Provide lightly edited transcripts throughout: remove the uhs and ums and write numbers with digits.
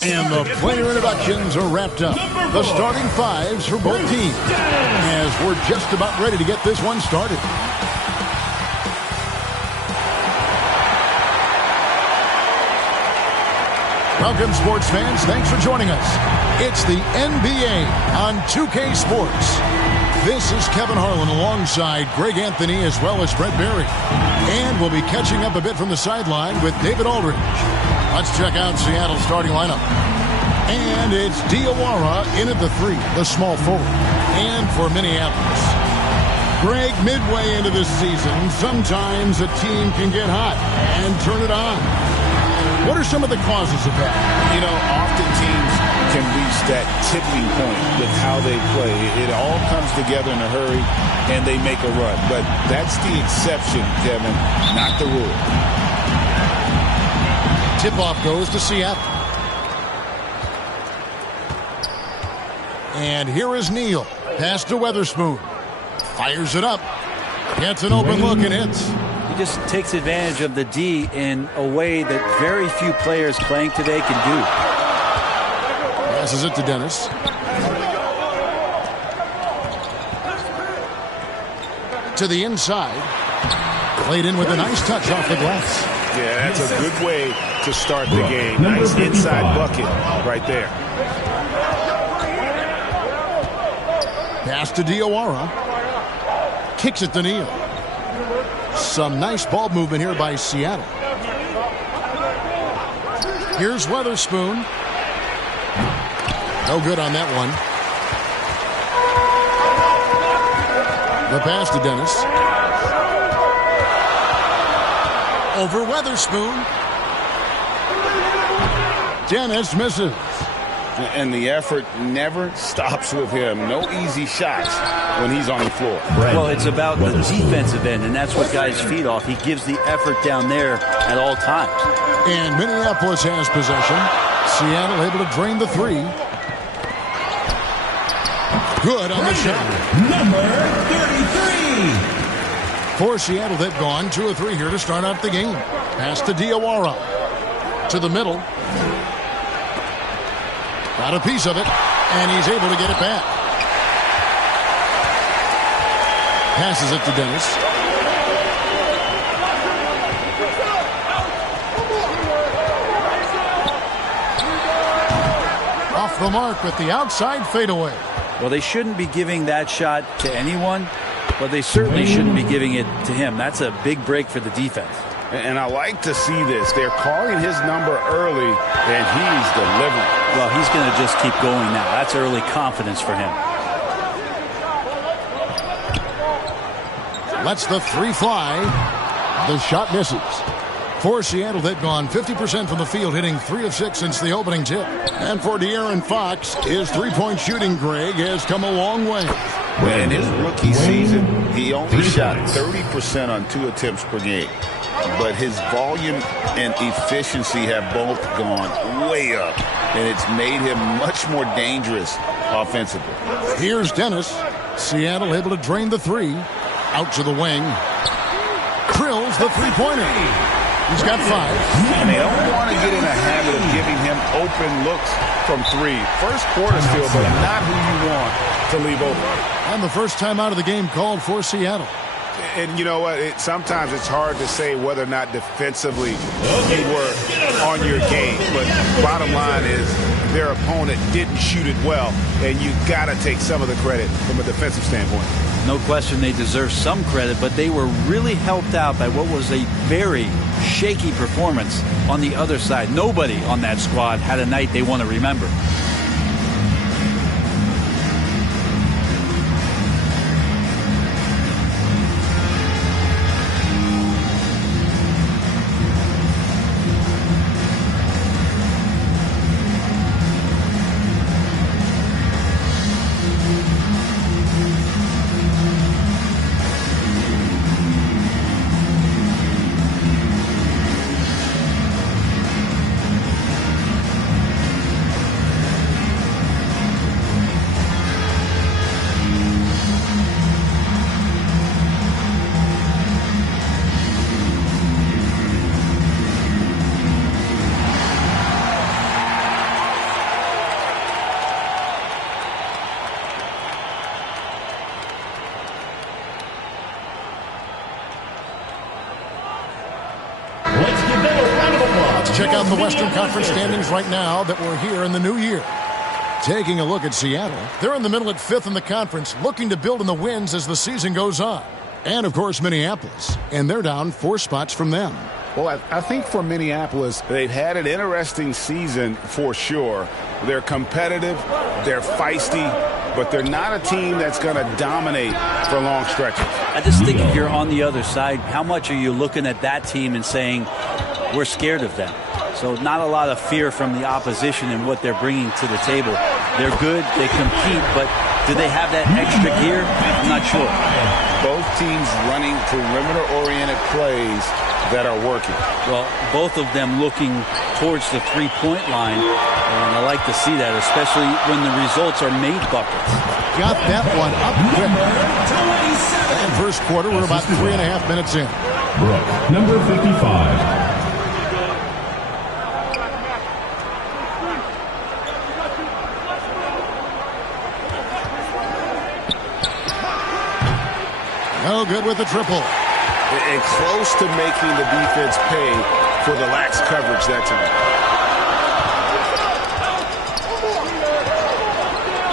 And the player introductions are wrapped up. The starting fives for both teams, as we're just about ready to get this one started. Welcome, sports fans. Thanks for joining us. It's the NBA on 2K Sports. This is Kevin Harlan alongside Greg Anthony as well as Brett Berry. And we'll be catching up a bit from the sideline with David Aldridge. Let's check out Seattle's starting lineup. And it's Diawara in at the 3, the small forward. And for Minneapolis, Greg, midway into this season, sometimes a team can get hot and turn it on. What are some of the causes of that? You know, often teams can reach that tipping point with how they play. It all comes together in a hurry, and they make a run. But that's the exception, Kevin, not the rule. Tip-off goes to Seattle. And here is Neal. Pass to Weatherspoon. Fires it up. Gets an open look and hits. He just takes advantage of the D in a way that very few players playing today can do. Passes it to Dennis. To the inside. Played in with a nice touch off the glass. Yeah, that's a good way to start the game. Nice inside bucket right there. Pass to Diawara. Kicks it to Neal. Some nice ball movement here by Seattle. Here's Weatherspoon. No good on that one. The pass to Dennis. Over Weatherspoon. Dennis misses. And the effort never stops with him. No easy shots when he's on the floor. Well, it's about the defensive end, and that's what guys feed off. He gives the effort down there at all times. And Minneapolis has possession. Seattle able to drain the 3. Good on the shot. Number 33. For Seattle, they've gone 2 of 3 here to start out the game. Pass to Diawara. To the middle. Got a piece of it, and he's able to get it back. Passes it to Dennis. Off the mark with the outside fadeaway. Well, they shouldn't be giving that shot to anyone, but they certainly shouldn't be giving it to him. That's a big break for the defense. And I like to see this. They're calling his number early, and he's delivering. Well, he's going to just keep going now. That's early confidence for him. Lets the 3 fly. The shot misses. For Seattle, they've gone 50% from the field, hitting 3 of 6 since the opening tip. And for De'Aaron Fox, his three-point shooting, Greg, has come a long way. In his rookie season, he only shot 30% on 2 attempts per game. But his volume and efficiency have both gone way up, and it's made him much more dangerous offensively. Here's Dennis. Seattle able to drain the 3. Out to the wing. Drills the three-pointer. He's got 5. And they don't want to get in a habit of giving him open looks from 3. First quarter still, but not who you want to leave open. And the first time out of the game called for Seattle. And you know what? Sometimes it's hard to say whether or not defensively you were on your game. But bottom line is their opponent didn't shoot it well, and you got to take some of the credit from a defensive standpoint. No question they deserve some credit, but they were really helped out by what was a very shaky performance on the other side. Nobody on that squad had a night they want to remember. check out the Western Conference standings right now that we're here in the new year. Taking a look at Seattle, they're in the middle at 5th in the conference, looking to build in the wins as the season goes on. And, of course, Minneapolis, and they're down 4 spots from them. Well, I think for Minneapolis, they've had an interesting season for sure. They're competitive, they're feisty, but they're not a team that's going to dominate for long stretches. I just think if you're on the other side, how much are you looking at that team and saying, we're scared of them? So not a lot of fear from the opposition and what they're bringing to the table. They're good, they compete, but do they have that extra gear? I'm not sure. Both teams running perimeter-oriented plays that are working. Well, both of them looking towards the three-point line, and I like to see that, especially when the results are made buckets. Got that one up quick. And first quarter, we're about 3.5 minutes in. Brooke, number 55. No good with the triple. And close to making the defense pay for the lax coverage that time.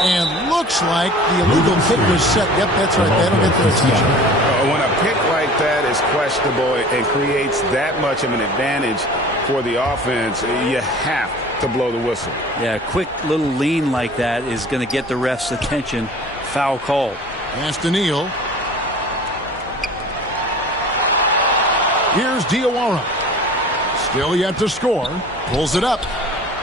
And looks like the illegal pick was set. Yep, that's right. That'll get their attention. When a pick like that is questionable and creates that much of an advantage for the offense, you have to blow the whistle. Yeah, a quick little lean like that is going to get the ref's attention. Foul call. Pass to Neal. Here's Diawara. Still yet to score. Pulls it up.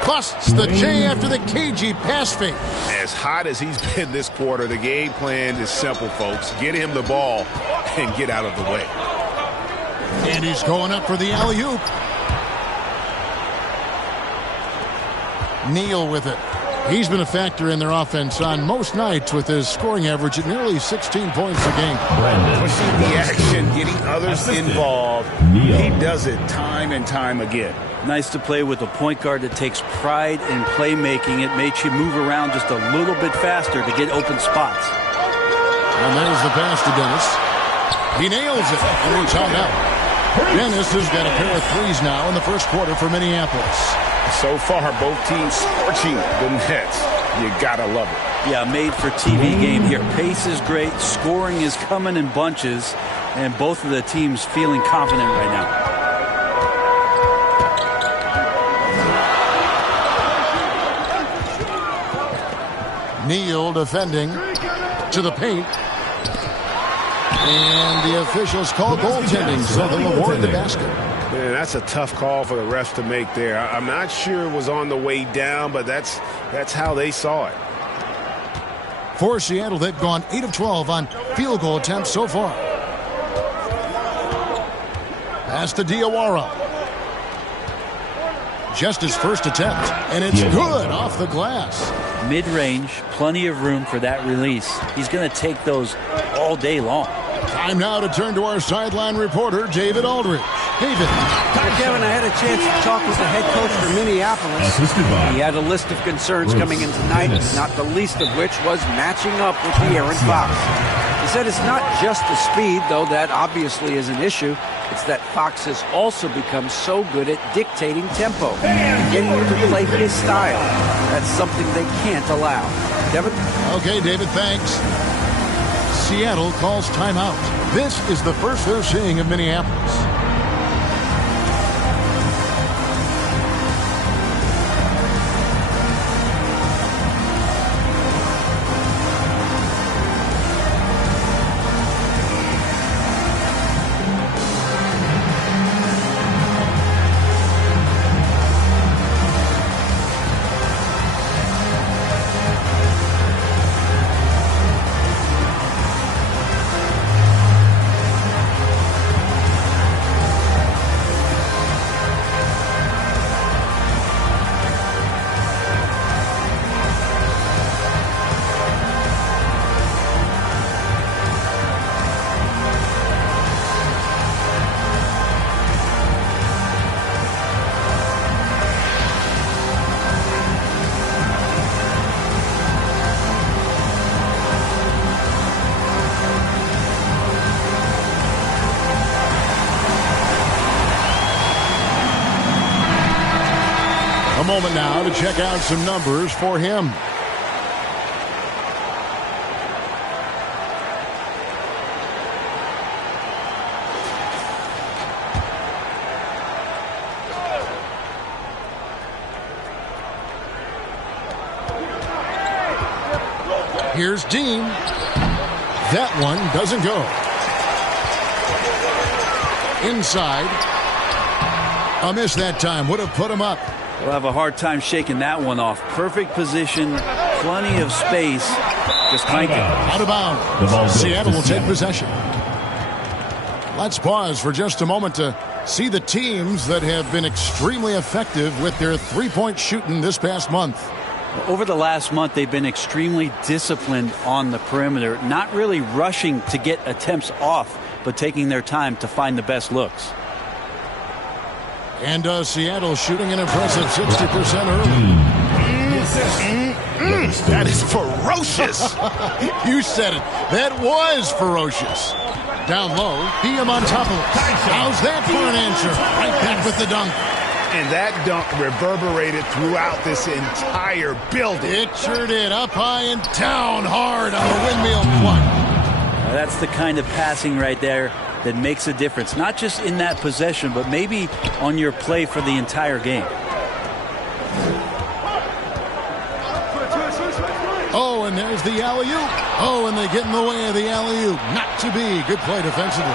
Busts the J after the cagey pass fake. As hot as he's been this quarter, the game plan is simple, folks. Get him the ball and get out of the way. And he's going up for the alley-oop. Neal with it. He's been a factor in their offense on most nights with his scoring average at nearly 16 points a game. Pushing the action, getting others involved. He does it time and time again. Nice to play with a point guard that takes pride in playmaking. It makes you move around just a little bit faster to get open spots. And there's the pass to Dennis. He nails it, and he's hung out. Dennis has got a pair of threes now in the first quarter for Minneapolis. So far, both teams scorching the Nets. You gotta love it. Yeah, made for TV game here. Pace is great. Scoring is coming in bunches. And both of the teams feeling confident right now. Neal defending to the paint. And the officials call goaltending, so they'll award the basket. Man, that's a tough call for the refs to make there. I'm not sure it was on the way down, but that's how they saw it. For Seattle, they've gone 8 of 12 on field goal attempts so far. Pass to Diawara. Just his first attempt, and it's good off the glass. Mid-range, plenty of room for that release. He's going to take those all day long. Time now to turn to our sideline reporter, David Aldridge. David. Kevin, I had a chance to talk with the head coach for Minneapolis. He had a list of concerns coming in tonight, not the least of which was matching up with De'Aaron Fox. He said it's not just the speed, though that obviously is an issue. It's that Fox has also become so good at dictating tempo and getting you to play his style. That's something they can't allow. Kevin? Okay, David, thanks. Seattle calls timeout. This is the first they're seeing of Minneapolis. moment now to check out some numbers for him. Here's Dean. That one doesn't go. Inside. A miss that time. Would have put him up. We'll have a hard time shaking that one off. Perfect position. Plenty of space. Just crank it. Out of bounds. Seattle will take possession. Let's pause for just a moment to see the teams that have been extremely effective with their three-point shooting this past month. Over the last month, they've been extremely disciplined on the perimeter, not really rushing to get attempts off, but taking their time to find the best looks. And Seattle shooting an impressive 60% early. That is ferocious. You said it. That was ferocious. Down low, Diem on top of it. How's that for an answer? Right back with the dunk. And that dunk reverberated throughout this entire building. It sure did. Up high and down hard on the windmill plug. That's the kind of passing right there that makes a difference. Not just in that possession, but maybe on your play for the entire game. Oh, and there's the alley-oop. Oh, and they get in the way of the alley-oop. Not to be. Good play defensively.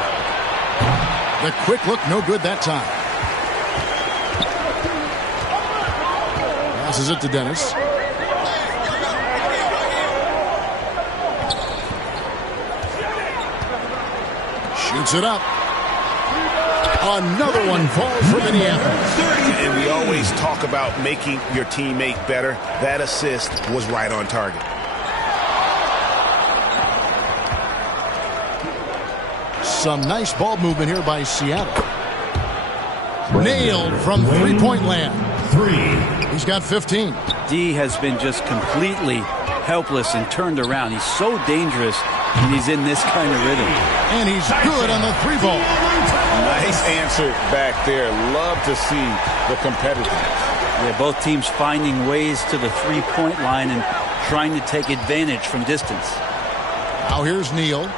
The quick look, no good that time. Passes it to Dennis. Shoots it up. Another one falls for Minneapolis. And we always talk about making your teammate better. That assist was right on target. Some nice ball movement here by Seattle. Nailed from three-point land. He's got 15. D has been just completely helpless and turned around. He's so dangerous when he's in this kind of rhythm. And he's good on the three ball. Nice answer back there. Love to see the competitiveness. Yeah, both teams finding ways to the three-point line and trying to take advantage from distance. Now here's Neal.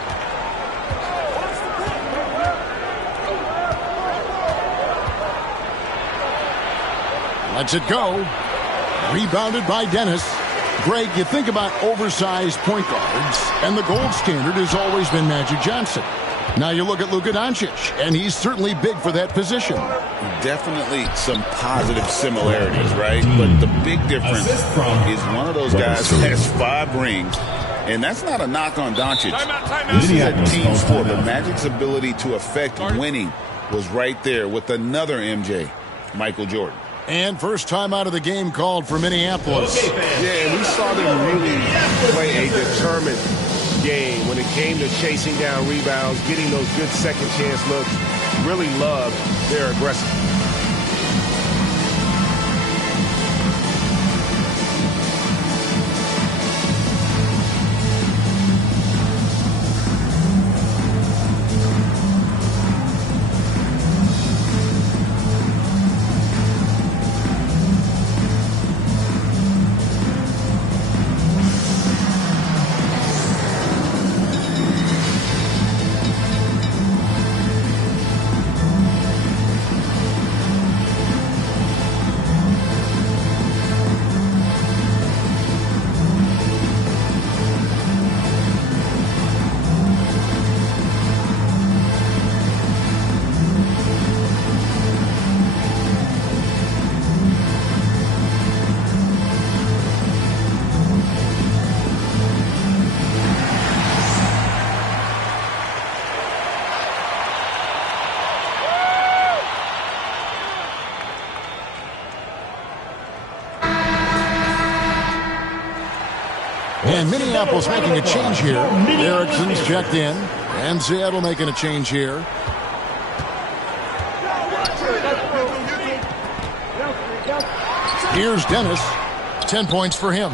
Lets it go. Rebounded by Dennis. Greg, you think about oversized point guards, and the gold standard has always been Magic Johnson. Now you look at Luka Doncic, and he's certainly big for that position. Definitely some positive similarities, right? But the big difference is one of those guys has 5 rings, and that's not a knock on Doncic. This is a team sport, but Magic's ability to affect winning was right there with another MJ, Michael Jordan. And first time out of the game called for Minneapolis. Yeah, and we saw them really play a determined game when it came to chasing down rebounds, getting those good second chance looks. Really loved their aggressiveness. And Minneapolis making a change here. Erickson's checked in. And Seattle making a change here. Here's Dennis. 10 points for him.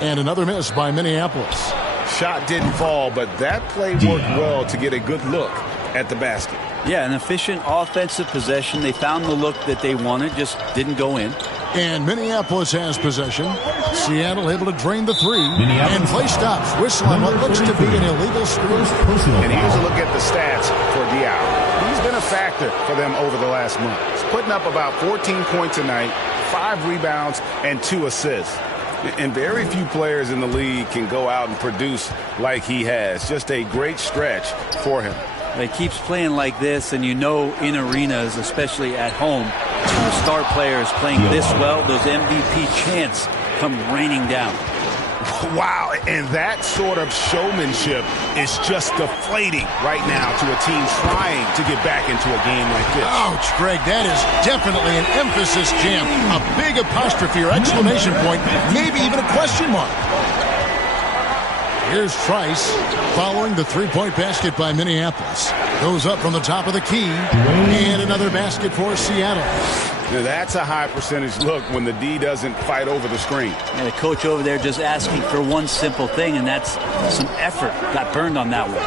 And another miss by Minneapolis. Shot didn't fall, but that play worked well to get a good look at the basket. Yeah, an efficient offensive possession. They found the look that they wanted, just didn't go in. And Minneapolis has possession. Seattle able to drain the three. And play stops. Whistle on what looks to be an illegal screen. And here's a look at the stats for Diallo. He's been a factor for them over the last month. He's putting up about 14 points a night, 5 rebounds, and 2 assists. And very few players in the league can go out and produce like he has. Just a great stretch for him. He keeps playing like this, and you know in arenas, especially at home, when star players playing this well, those MVP chants come raining down. Wow, and that sort of showmanship is just deflating right now to a team trying to get back into a game like this. Ouch, Greg, that is definitely an emphasis jam. A big apostrophe or exclamation point, maybe even a question mark. Here's Trice following the three-point basket by Minneapolis. Goes up from the top of the key, and another basket for Seattle. Now that's a high percentage look when the D doesn't fight over the screen. And the coach over there just asking for one simple thing, and that's some effort. Got burned on that one.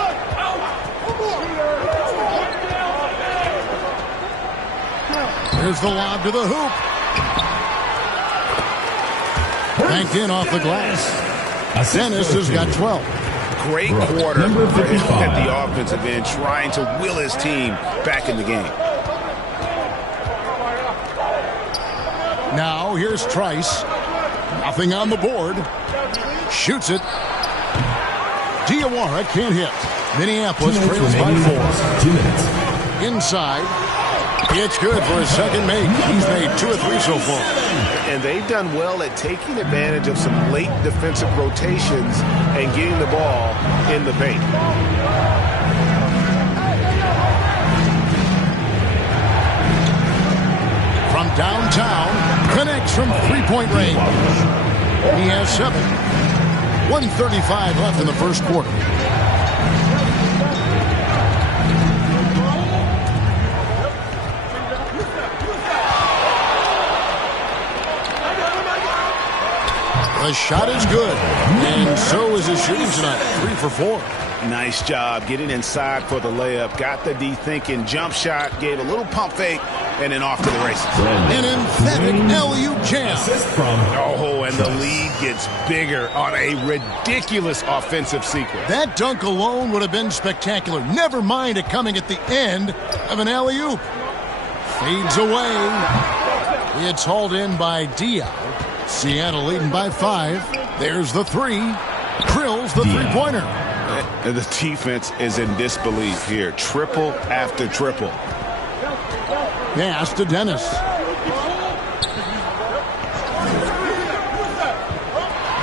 Here's the lob to the hoop. Banked in off the glass. Dennis has got 12. Great quarter for him at the offensive end, trying to will his team back in the game. Now here's Trice. Nothing on the board. Shoots it. Diawara can't hit. Minneapolis trails by 4. Inside. It's good for his second make. He's made 2 or 3 so far. And they've done well at taking advantage of some late defensive rotations and getting the ball in the paint. From downtown, connects from three-point range. He has 7. 1:35 left in the first quarter. The shot is good, and so is his shooting tonight. 3 for 4. Nice job getting inside for the layup. Got the D thinking. Jump shot, gave a little pump fake, and then off to the races. An emphatic alley-oop jam. Oh, and the lead gets bigger on a ridiculous offensive sequence. That dunk alone would have been spectacular. Never mind it coming at the end of an alley-oop. Fades away. It's hauled in by Diallo. Seattle leading by 5. There's the 3. Drills the three-pointer. The defense is in disbelief here. Triple after triple. Pass to Dennis.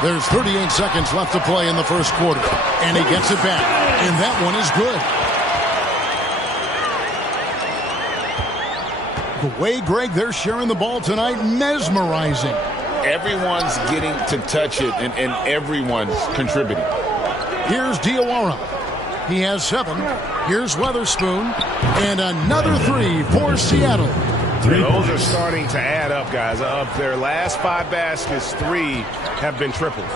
There's 38 seconds left to play in the first quarter. And he gets it back. And that one is good. The way, Greg, they're sharing the ball tonight, mesmerizing. Everyone's getting to touch it, and everyone's contributing. Here's Diawara. He has 7. Here's Weatherspoon. And another 3 for Seattle. Those are starting to add up, guys. Of their last 5 baskets, 3 have been triples.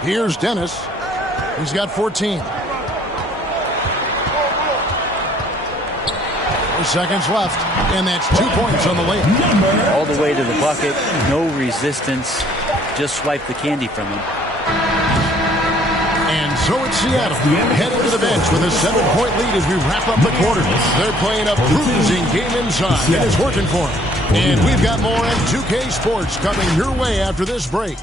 Here's Dennis. He's got 14. 4 seconds left, and that's 2 points on the layup. All the way to the bucket, no resistance, just swipe the candy from him. And so it's Seattle heading to the bench with a 7-point lead as we wrap up the quarter. They're playing a bruising game inside, and it's working for them. And we've got more on 2K Sports coming your way after this break.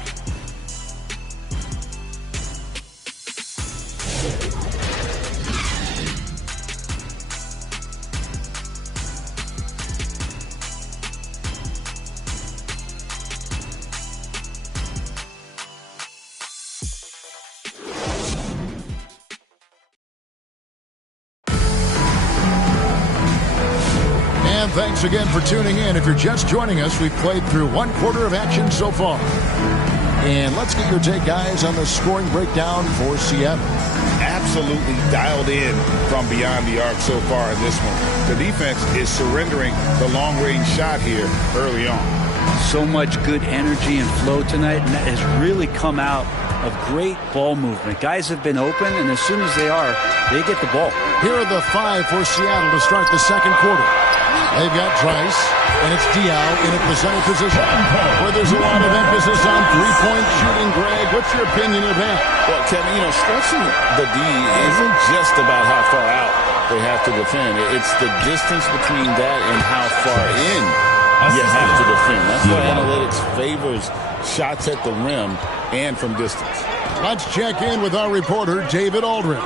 Thanks again for tuning in. If you're just joining us, we've played through 1 quarter of action so far. And let's get your take, guys, on the scoring breakdown for Seattle. Absolutely dialed in from beyond the arc so far in this one. The defense is surrendering the long-range shot here early on. So much good energy and flow tonight, and that has really come out of great ball movement. Guys have been open, and as soon as they are, they get the ball. Here are the 5 for Seattle to start the second quarter. They've got Trice, and it's Diaw in at the center position, where there's a lot of emphasis on three-point shooting. Greg, what's your opinion of that? Well, Kevin, stretching the D isn't just about how far out they have to defend. It's the distance between that and how far in you have to defend. That's why analytics favors shots at the rim and from distance. Let's check in with our reporter, David Aldridge.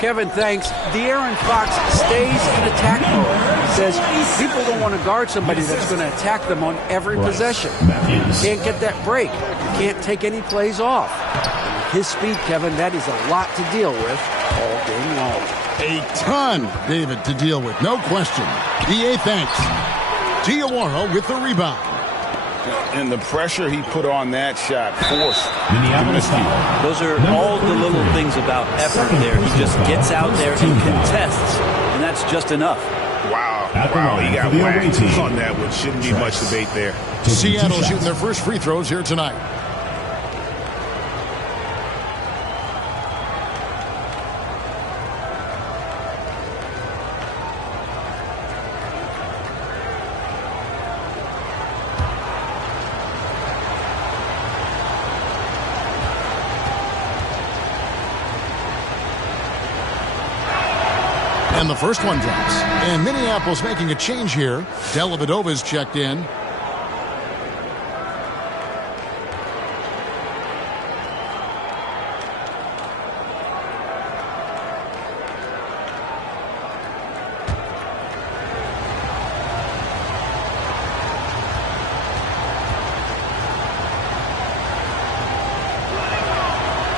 Kevin, thanks. De'Aaron Fox stays in attack mode. He says people don't want to guard somebody that's going to attack them on every possession. You can't get that break. You can't take any plays off. His speed, Kevin, that is a lot to deal with all game long. A ton, David, to deal with. No question. DA, thanks. Diawara with the rebound. And the pressure he put on that shot forced. Those are all the little things about effort there. He just gets out there and contests, and that's just enough. Wow, he got whacked on that one. Shouldn't be much debate there. Seattle shooting their first free throws here tonight. And the first one drops. And Minneapolis making a change here. Dellavedova's checked in.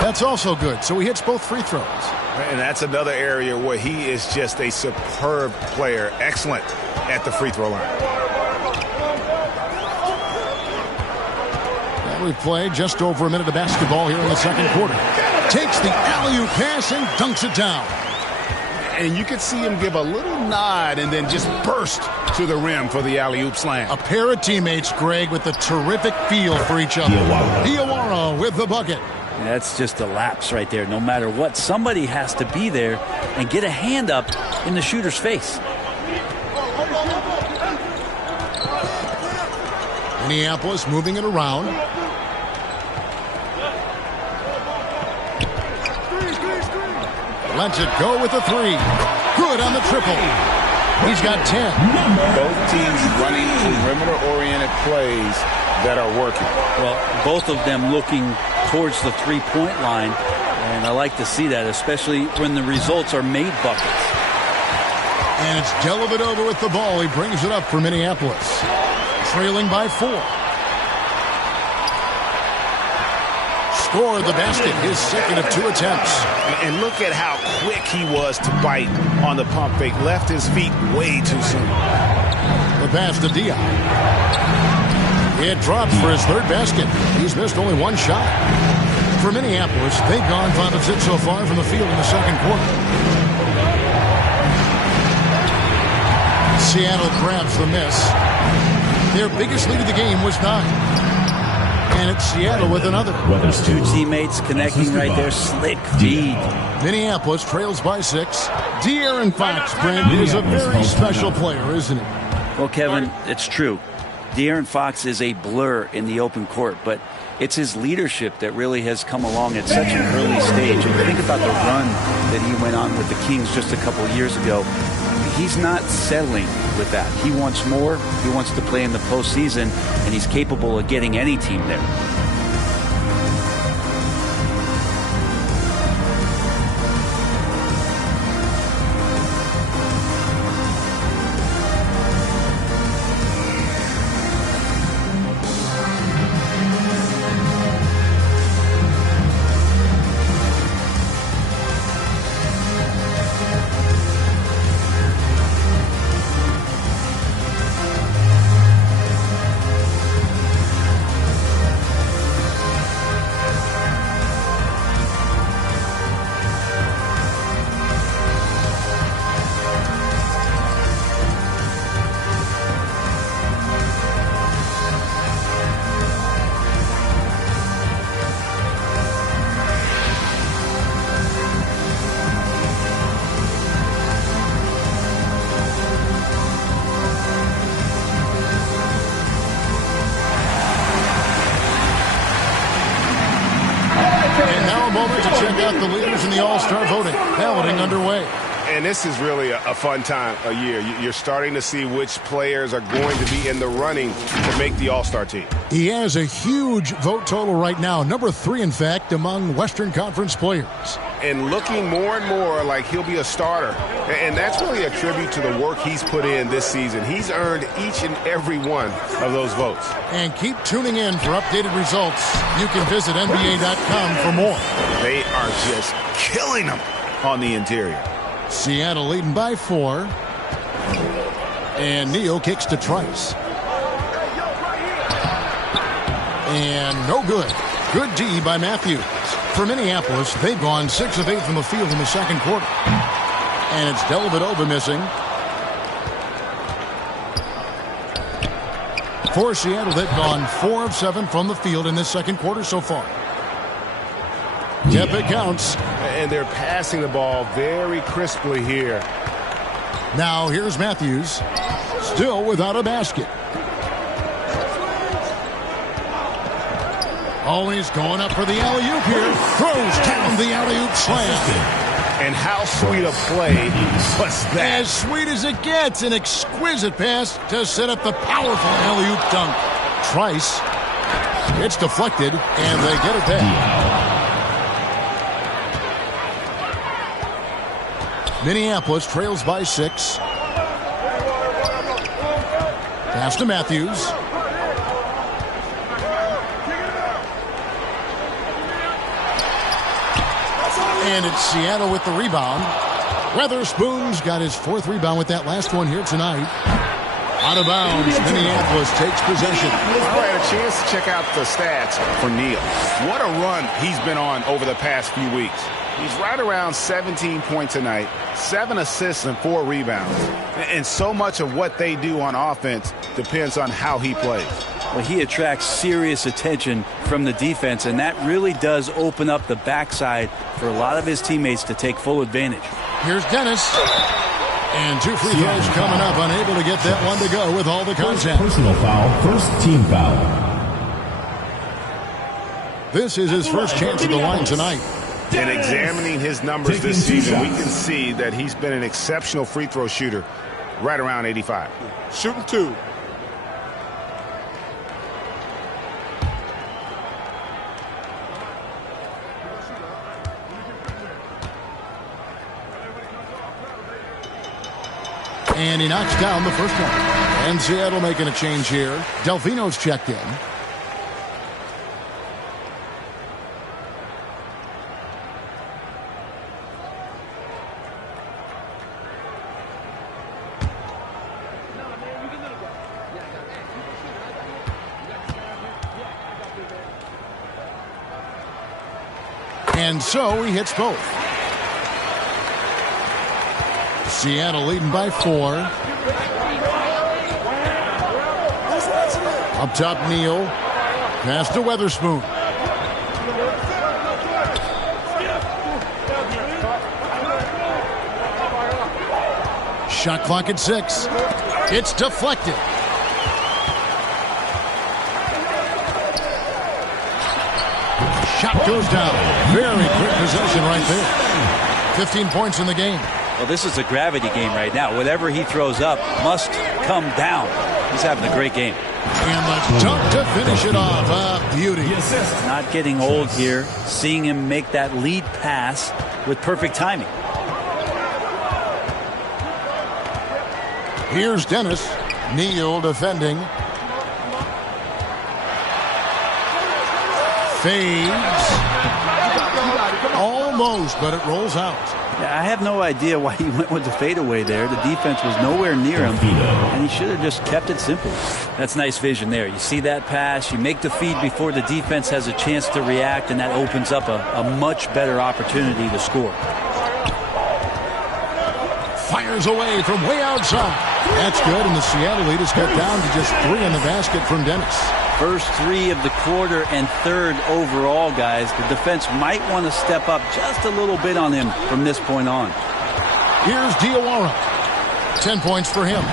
That's also good. So he hits both free throws. And that's another area where he is just a superb player. Excellent at the free throw line. That replay, just over a minute of basketball here in the second quarter. Takes the alley-oop pass and dunks it down. And you could see him give a little nod and then just burst to the rim for the alley-oop slam. A pair of teammates, Greg, with a terrific feel for each other. Diawara with the bucket. That's just a lapse right there. No matter what, somebody has to be there and get a hand up in the shooter's face. Minneapolis moving it around. Lets it go with a three. Good on the triple. He's got 10. Both teams running perimeter-oriented plays that are working. Well, both of them looking towards the three-point line, and I like to see that, especially when the results are made buckets. And it's Dellavedova with the ball. He brings it up for Minneapolis. Trailing by 4. Scored the basket, his second of 2 attempts. And look at how quick he was to bite on the pump fake. Left his feet way too soon. The pass to Diaw. It drops for his third basket. He's missed only one shot. For Minneapolis, they've gone 5 of 6 so far from the field in the second quarter. Seattle grabs the miss. Their biggest lead of the game was 9. And it's Seattle with another. Two teammates connecting right there. Slick feed. Minneapolis trails by 6. De'Aaron Fox, Brent, is a very special player, isn't he? Well, Kevin, it's true. De'Aaron Fox is a blur in the open court, but it's his leadership that really has come along at such an early stage. And think about the run that he went on with the Kings just a couple of years ago. He's not settling with that. He wants more. He wants to play in the postseason, and he's capable of getting any team there. And now a moment to check out the leaders in the All-Star voting. Balloting underway. And this is really a fun time of year. You're starting to see which players are going to be in the running to make the All-Star team. He has a huge vote total right now. Number 3, in fact, among Western Conference players. And looking more and more like he'll be a starter. And that's really a tribute to the work he's put in this season. He's earned each and every one of those votes. And keep tuning in for updated results. You can visit NBA.com for more. They are just killing them on the interior. Seattle leading by 4. And Neal kicks to Trice. And no good. Good D by Matthews. For Minneapolis, they've gone 6 of 8 from the field in the second quarter. And it's Dellavedova missing. For Seattle, they've gone 4 of 7 from the field in this second quarter so far. Yep, it counts. And they're passing the ball very crisply here. Now here's Matthews. Still without a basket. Always going up for the alley-oop here. Throws down the alley-oop slam. And how sweet a play was that? As sweet as it gets. An exquisite pass to set up the powerful alley-oop dunk. Trice. It's deflected, and they get it back. Minneapolis trails by 6. Pass to Matthews. And it's Seattle with the rebound. Weatherspoon's got his 4th rebound with that last one here tonight. Out of bounds, Minneapolis takes possession. I had a chance to check out the stats for Neal. What a run he's been on over the past few weeks. He's right around 17 points a night, 7 assists and 4 rebounds. And so much of what they do on offense depends on how he plays. Well, he attracts serious attention from the defense, and that really does open up the backside for a lot of his teammates to take full advantage. Here's Dennis. And 2 free throws coming up, unable to get that one to go with all the contact. Personal foul, first team foul. This is his first chance at the line tonight. And examining his numbers this season, we can see that he's been an exceptional free throw shooter, right around 85. Shooting 2. And he knocks down the first one. And Seattle making a change here. Delfino's checked in. And so he hits both. Seattle leading by 4. Up top, Neal. Pass to Weatherspoon. Shot clock at 6. It's deflected. Shot goes down. Very quick possession right there. 15 points in the game. Well, this is a gravity game right now. Whatever he throws up must come down. He's having a great game. And the dunk to finish it off. Beauty. Not getting old here. Seeing him make that lead pass with perfect timing. Here's Dennis. Neal defending. Fades. Almost, but it rolls out. Yeah, I have no idea why he went with the fadeaway there. The defense was nowhere near him, and he should have just kept it simple. That's nice vision there. You see that pass, you make the feed before the defense has a chance to react, and that opens up a much better opportunity to score. Fires away from way outside. That's good, and the Seattle lead is cut down to just 3 in the basket from Dennis. First 3 of the quarter and 3rd overall, guys. The defense might want to step up just a little bit on him from this point on. Here's Diawara. 10 points for him.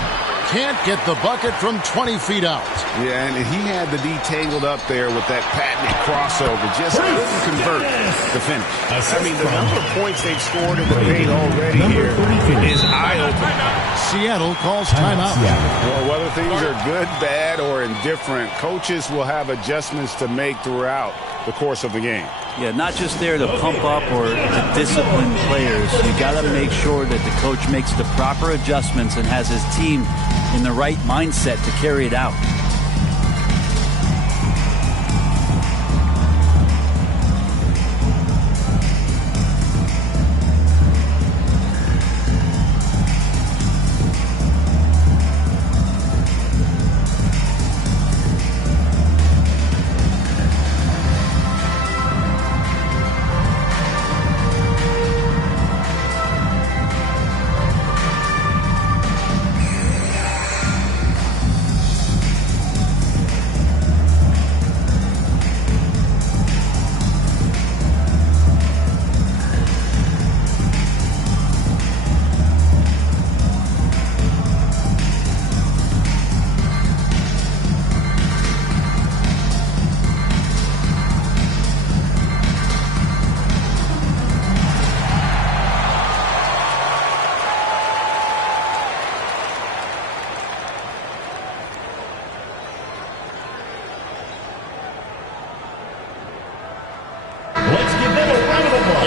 can't get the bucket from 20 feet out. Yeah, and he had the D tangled up there with that patented crossover. Just couldn't convert the finish. I mean, the number of points they've scored in the paint already here is eye-opening. Seattle calls timeout. Well, whether things are good, bad, or indifferent, coaches will have adjustments to make throughout the course of the game. Yeah, not just there to pump up or to discipline players. You got to make sure that the coach makes the proper adjustments and has his team in the right mindset to carry it out.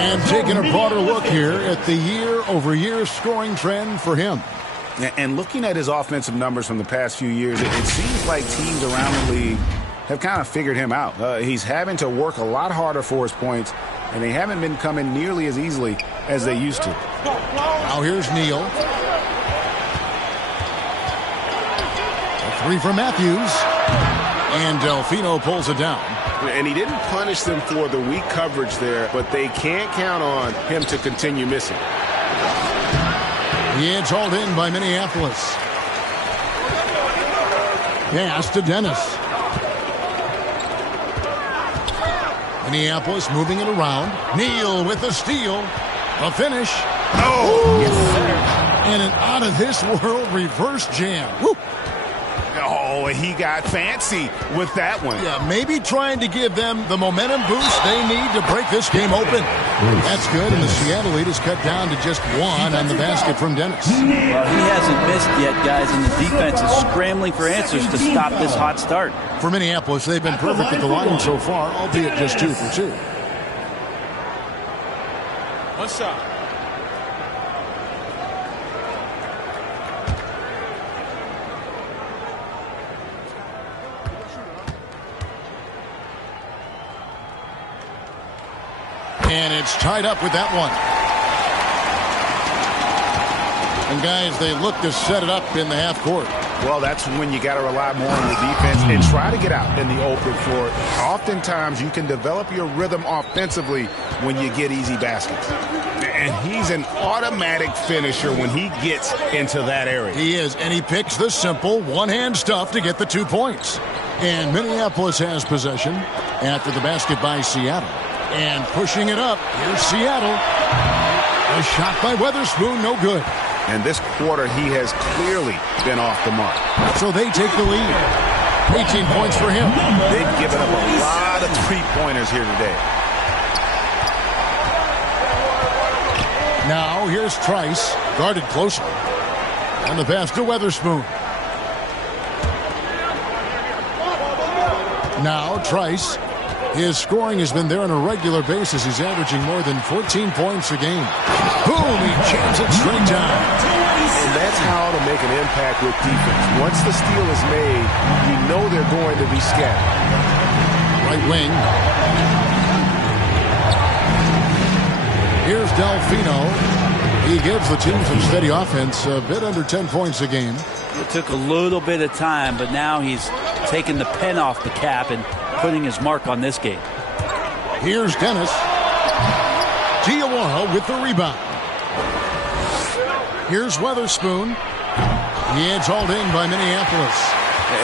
And taking a broader look here at the year-over-year scoring trend for him. And looking at his offensive numbers from the past few years, it seems like teams around the league have kind of figured him out. He's having to work a lot harder for his points, and they haven't been coming nearly as easily as they used to. Now here's Neal. A three from Matthews. And Delfino pulls it down. And he didn't punish them for the weak coverage there, but they can't count on him to continue missing. It's hauled in by Minneapolis. Pass to Dennis. Minneapolis moving it around. Neal with the steal. A finish. Oh, yes, sir. And an out-of-this-world reverse jam. Woo. Oh, he got fancy with that one. Yeah, maybe trying to give them the momentum boost they need to break this game open. That's good, and the Seattle lead is cut down to just one on the basket from Dennis. Well, he hasn't missed yet, guys, and the defense is scrambling for answers to stop this hot start. For Minneapolis, they've been perfect at the line so far, albeit just 2 for 2. One shot. And it's tied up with that one. And guys, they look to set it up in the half court. Well, that's when you got to rely more on the defense and try to get out in the open floor. Oftentimes, you can develop your rhythm offensively when you get easy baskets. And he's an automatic finisher when he gets into that area. He is, and he picks the simple one-hand stuff to get the 2 points. And Minneapolis has possession after the basket by Seattle. And pushing it up, here's Seattle. A shot by Weatherspoon, no good. And this quarter, he has clearly been off the mark. So they take the lead. 18 points for him. They've given up a lot of three-pointers here today. Now here's Trice, guarded closely. And the pass to Weatherspoon. Now Trice. His scoring has been there on a regular basis. He's averaging more than 14 points a game. Boom, he jams it straight down. And that's how to make an impact with defense. Once the steal is made, you know they're going to be scattered. Right wing. Here's Delfino. He gives the team some steady offense, a bit under 10 points a game. It took a little bit of time, but now he's taking the pen off the cap and putting his mark on this game. Here's Dennis. Diawara with the rebound. Here's Weatherspoon. It's hauled in by Minneapolis.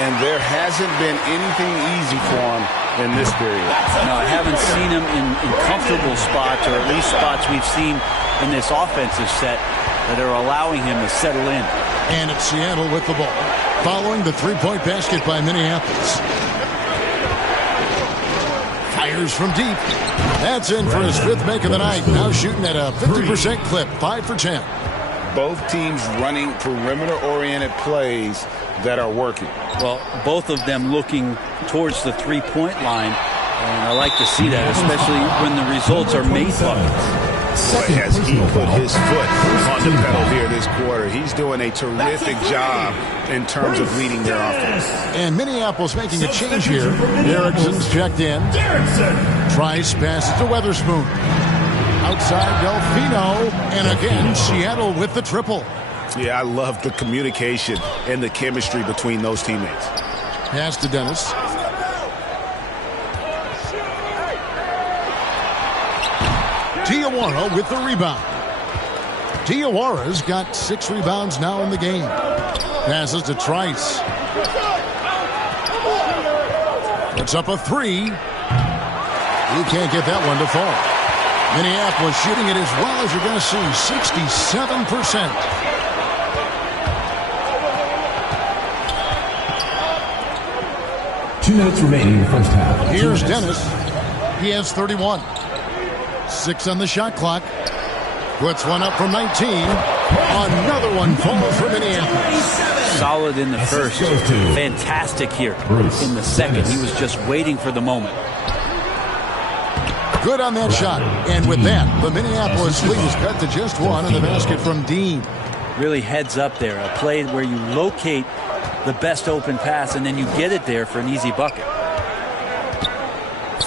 And there hasn't been anything easy for him in this period. No, I haven't seen him in comfortable spots, or at least spots we've seen in this offensive set. that are allowing him to settle in. And it's Seattle with the ball, following the three-point basket by Minneapolis. Fires from deep. That's in for his 5th make of the night. Now shooting at a 50% clip, 5 for 10. Both teams running perimeter-oriented plays that are working. Well, both of them looking towards the three-point line, and I like to see that, especially when the results are made buckets. Boy, has he put his foot on the pedal here this quarter. He's doing a terrific job in terms of leading their offense. And Minneapolis making a change here. Erickson's checked in. Trice passes to Weatherspoon. Outside Delfino. And again, Seattle with the triple. Yeah, I love the communication and the chemistry between those teammates. Pass to Dennis. Diawara with the rebound. Diawara's got 6 rebounds now in the game. Passes to Trice. Puts up a 3. He can't get that one to fall. Minneapolis shooting it as well as you're going to see, 67%. Two minutes remaining in the first half. Here's Dennis. He has 31. 6 on the shot clock. Puts one up from 19. Another one falls for Minneapolis. Solid in the first. Fantastic here in the second. He was just waiting for the moment. Good on that shot. And with that, the Minneapolis lead is cut to just 1 on the basket from Dean. Really heads up there. A play where you locate the best open pass and then you get it there for an easy bucket.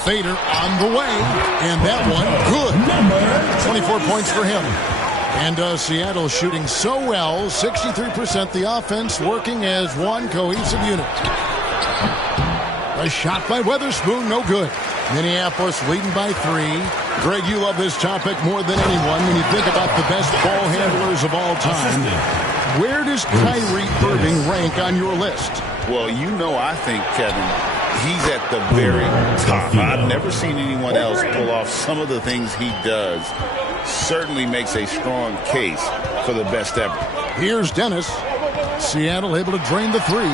Fader on the way, and that one good. 24 points for him. And Seattle shooting so well, 63%. The offense working as one cohesive unit. A shot by Weatherspoon, no good. Minneapolis leading by 3. Greg, you love this topic more than anyone when you think about the best ball handlers of all time. Where does Kyrie Irving rank on your list? Well, you know, I think, Kevin, he's at the very top. I've never seen anyone else pull off some of the things he does. Certainly makes a strong case for the best ever. Here's Dennis. Seattle able to drain the 3.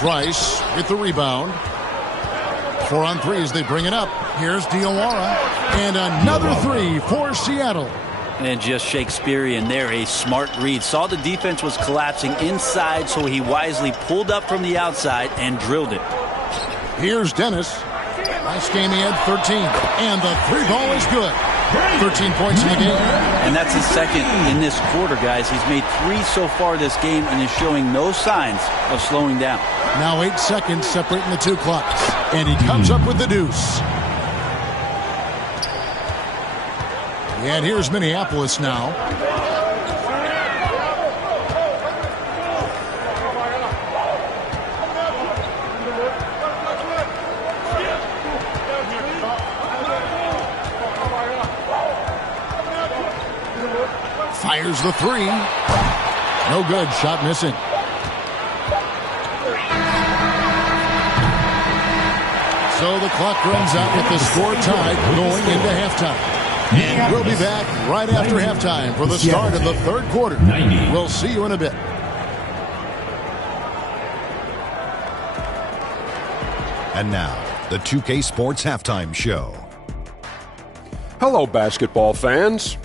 Trice with the rebound. 4 on 3 as they bring it up. Here's Diawara. And another 3 for Seattle. And just Shakespearean there, a smart read. Saw the defense was collapsing inside, so he wisely pulled up from the outside and drilled it. Here's Dennis. Last game he had 13. And the 3 ball is good. 13 points in the game. And that's his second in this quarter, guys. He's made 3 so far this game and is showing no signs of slowing down. Now 8 seconds separating the 2 clocks. And he comes up with the deuce. And here's Minneapolis now. Fires the 3. No good. Shot missing. So the clock runs out with the score tied going into halftime. And we'll be back right after halftime for the start of the 3rd quarter. We'll see you in a bit. And now, the 2K Sports Halftime Show. Hello, basketball fans.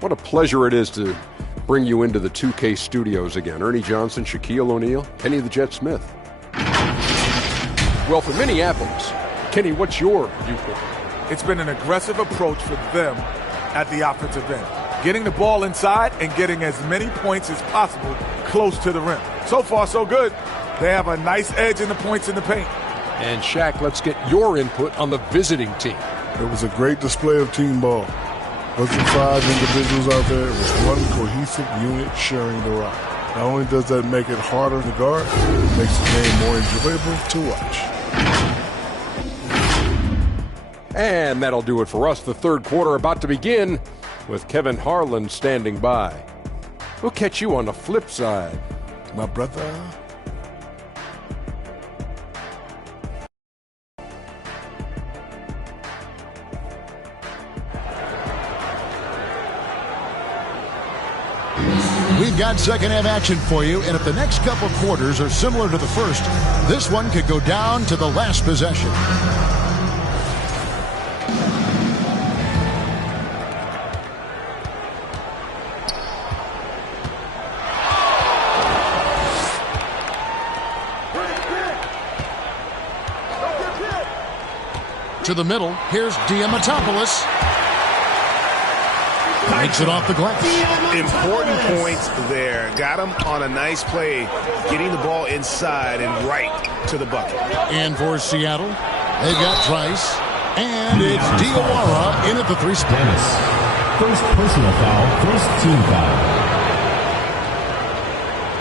What a pleasure it is to bring you into the 2K studios again. Ernie Johnson, Shaquille O'Neal, Kenny the Jet Smith. Well, for Minneapolis, Kenny, what's your viewpoint? It's been an aggressive approach for them at the offensive end. Getting the ball inside and getting as many points as possible close to the rim. So far, so good. They have a nice edge in the points in the paint. And Shaq, let's get your input on the visiting team. It was a great display of team ball. Wasn't 5 individuals out there. It was one cohesive unit sharing the rock. Not only does that make it harder to guard, it makes the game more enjoyable to watch. And that'll do it for us. The 3rd quarter about to begin with Kevin Harlan standing by. We'll catch you on the flip side, my brother. We've got second half action for you, and if the next couple quarters are similar to the first, this one could go down to the last possession. To the middle, here's Diamatopoulos. Makes it off the glass. Important points there. Got him on a nice play, getting the ball inside and right to the bucket. And for Seattle, they've got Trice, and it's Diawara in at the three spot. First personal foul, first team foul.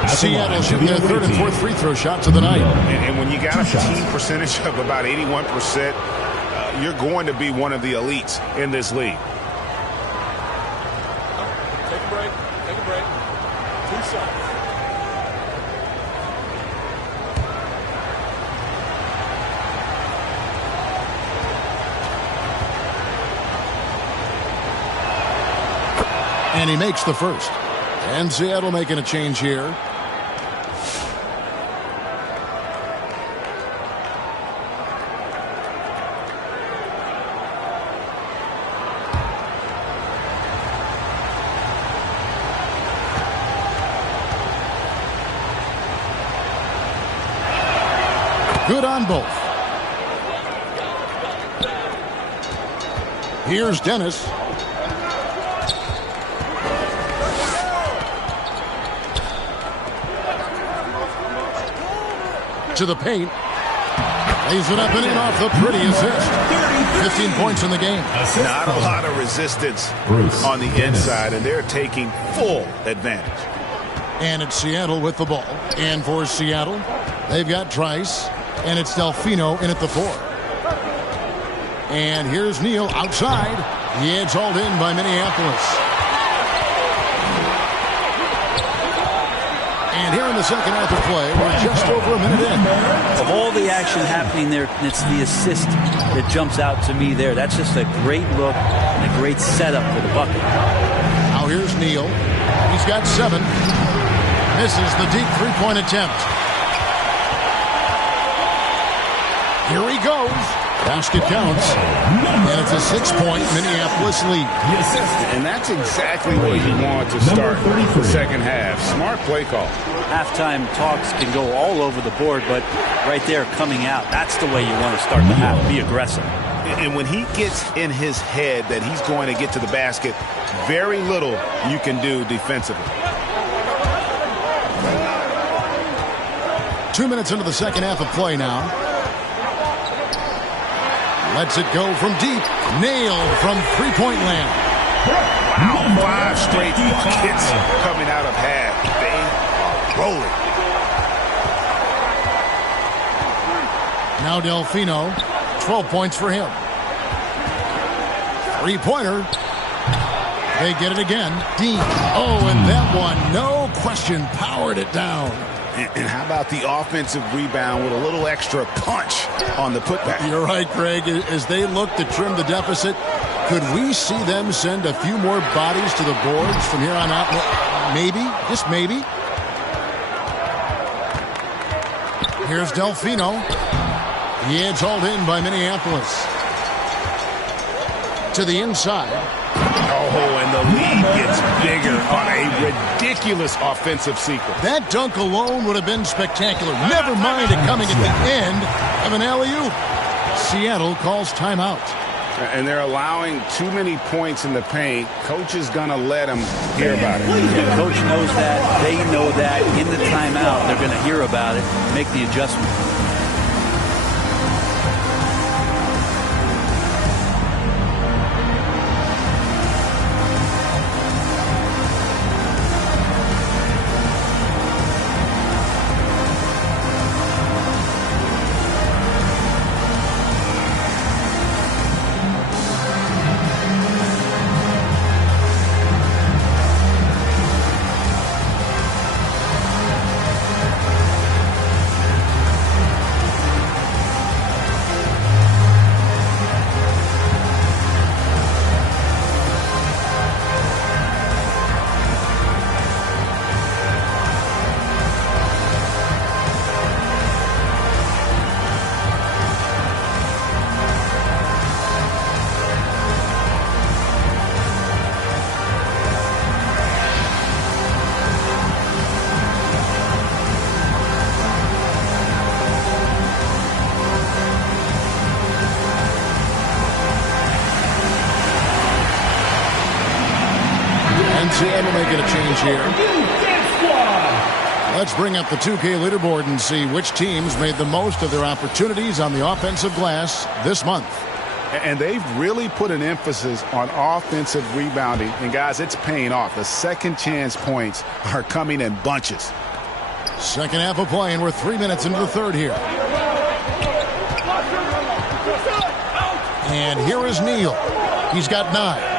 Seattle shooting their third and fourth free throw shots of the night. And when you got a team percentage of about 81%, you're going to be one of the elites in this league. Take a break. Take a break. 2 shots. And he makes the first. And Seattle making a change here. Good on both. Here's Dennis. To the paint. Lays it up and in off the pretty assist. 15 points in the game. Not a lot of resistance on the inside, and they're taking full advantage. And it's Seattle with the ball. And for Seattle, they've got Trice. And it's Delfino in at the 4. And here's Neal outside. He is hauled in by Minneapolis. And here in the second half of play, we're just over a minute in. Of all the action happening there, it's the assist that jumps out to me there. That's just a great look and a great setup for the bucket. Now here's Neal. He's got 7. Misses the deep three-point attempt. Here he goes. Basket counts. And it's a 6-point Minneapolis lead. And that's exactly what you want to start the second half. Smart play call. Halftime talks can go all over the board, but right there coming out, that's the way you want to start the half. Be aggressive. And when he gets in his head that he's going to get to the basket, very little you can do defensively. 2 minutes into the second half of play now. Lets it go from deep. Nailed from three-point land. Wow, 5 straight buckets coming out of half. They are rolling. Now Delfino, 12 points for him. Three-pointer. They get it again. Dean. Oh, and that one, no question, powered it down. And how about the offensive rebound with a little extra punch on the putback? You're right, Greg. As they look to trim the deficit, could we see them send a few more bodies to the boards from here on out? Maybe, just maybe. Here's Delfino. He is hauled in by Minneapolis. To the inside. Oh, and the lead gets bigger on a ridiculous offensive sequence. That dunk alone would have been spectacular. Never mind it coming at the end of an alley-oop. Seattle calls timeout. And they're allowing too many points in the paint. Coach is going to let them hear about it. Yeah, coach knows that. They know that. In the timeout, they're going to hear about it, make the adjustment. Seattle making a change here. Let's bring up the 2K leaderboard and see which teams made the most of their opportunities on the offensive glass this month. And they've really put an emphasis on offensive rebounding. And, guys, it's paying off. The second chance points are coming in bunches. Second half of play, and we're 3 minutes into the third here. And here is Neal. He's got 9.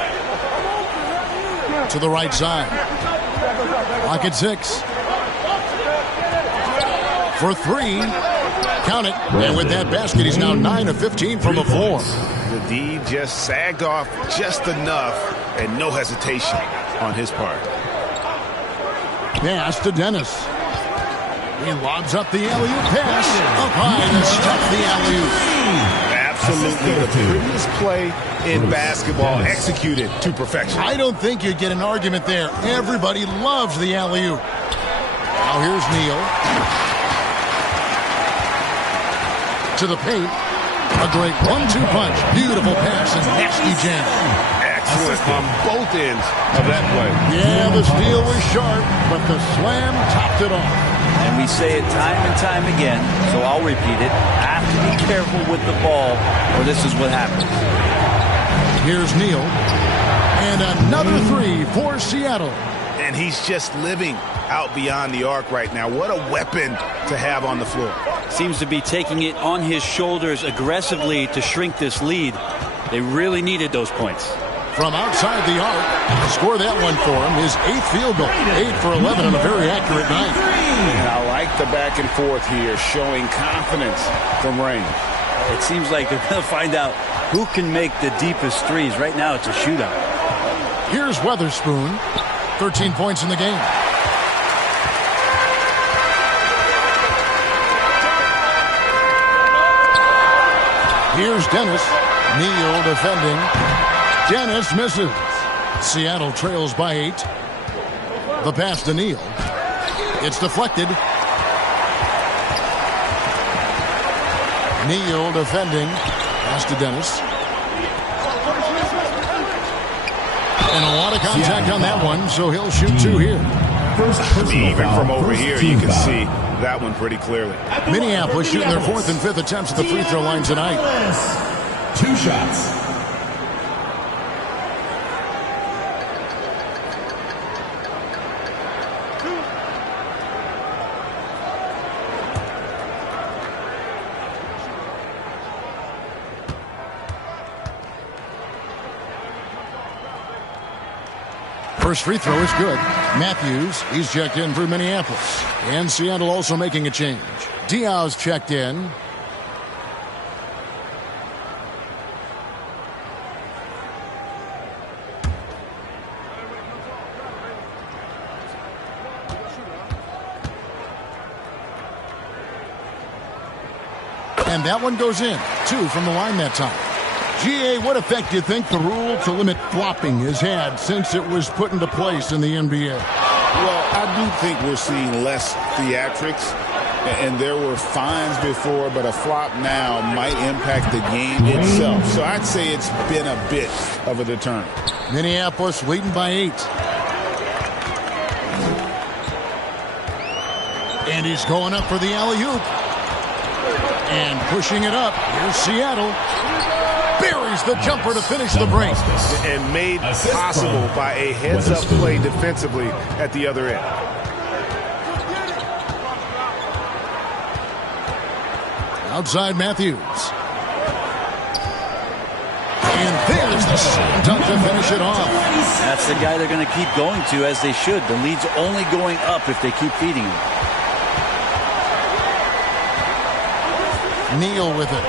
To the right side. Clock at 6. For 3. Count it. And with that basket, he's now 9 of 15 from the floor. The D just sagged off just enough, and no hesitation on his part. Pass to Dennis. He lobs up the alley-oop pass. Up high to stop the alley-oop. Absolutely the prettiest play in basketball, executed to perfection. I don't think you'd get an argument there. Everybody loves the alley-oop. Now here's Neal. To the paint. A great 1-2 punch. Beautiful pass and nasty jam. Excellent on both ends of that play. Yeah, the steal was sharp, but the slam topped it off. And we say it time and time again, so I'll repeat it. Have to be careful with the ball, or this is what happens. Here's Neal. And another 3 for Seattle. And he's just living out beyond the arc right now. What a weapon to have on the floor. Seems to be taking it on his shoulders aggressively to shrink this lead. They really needed those points. From outside the arc, score that one for him. His 8th field goal. 8 for 11 on a very accurate night. And I like the back and forth here, showing confidence from range. It seems like they're going to find out who can make the deepest threes. Right now, it's a shootout. Here's Weatherspoon. 13 points in the game. Here's Dennis. Neal defending. Dennis misses. Seattle trails by 8. The pass to Neal. It's deflected. Neal defending. Pass to Dennis. And a lot of contact on that one, so he'll shoot 2 here. Even from over here, you can see that one pretty clearly. Minneapolis shooting their 4th and 5th attempts at the free throw line tonight. 2 shots. First free throw is good. Matthews, he's checked in for Minneapolis. And Seattle also making a change. Diaz checked in. And that one goes in. 2 from the line that time. G.A., what effect do you think the rule to limit flopping has had since it was put into place in the NBA? Well, I do think we're seeing less theatrics, and there were fines before, but a flop now might impact the game itself. So I'd say it's been a bit of a deterrent. Minneapolis leading by 8. And he's going up for the alley-oop. And pushing it up. Here's Seattle. Buries the jumper to finish the break. And made possible by a heads-up play defensively at the other end. Outside Matthews. And there's the slam dunk to finish it off. That's the guy they're going to keep going to, as they should. The lead's only going up if they keep feeding him. Neal with it.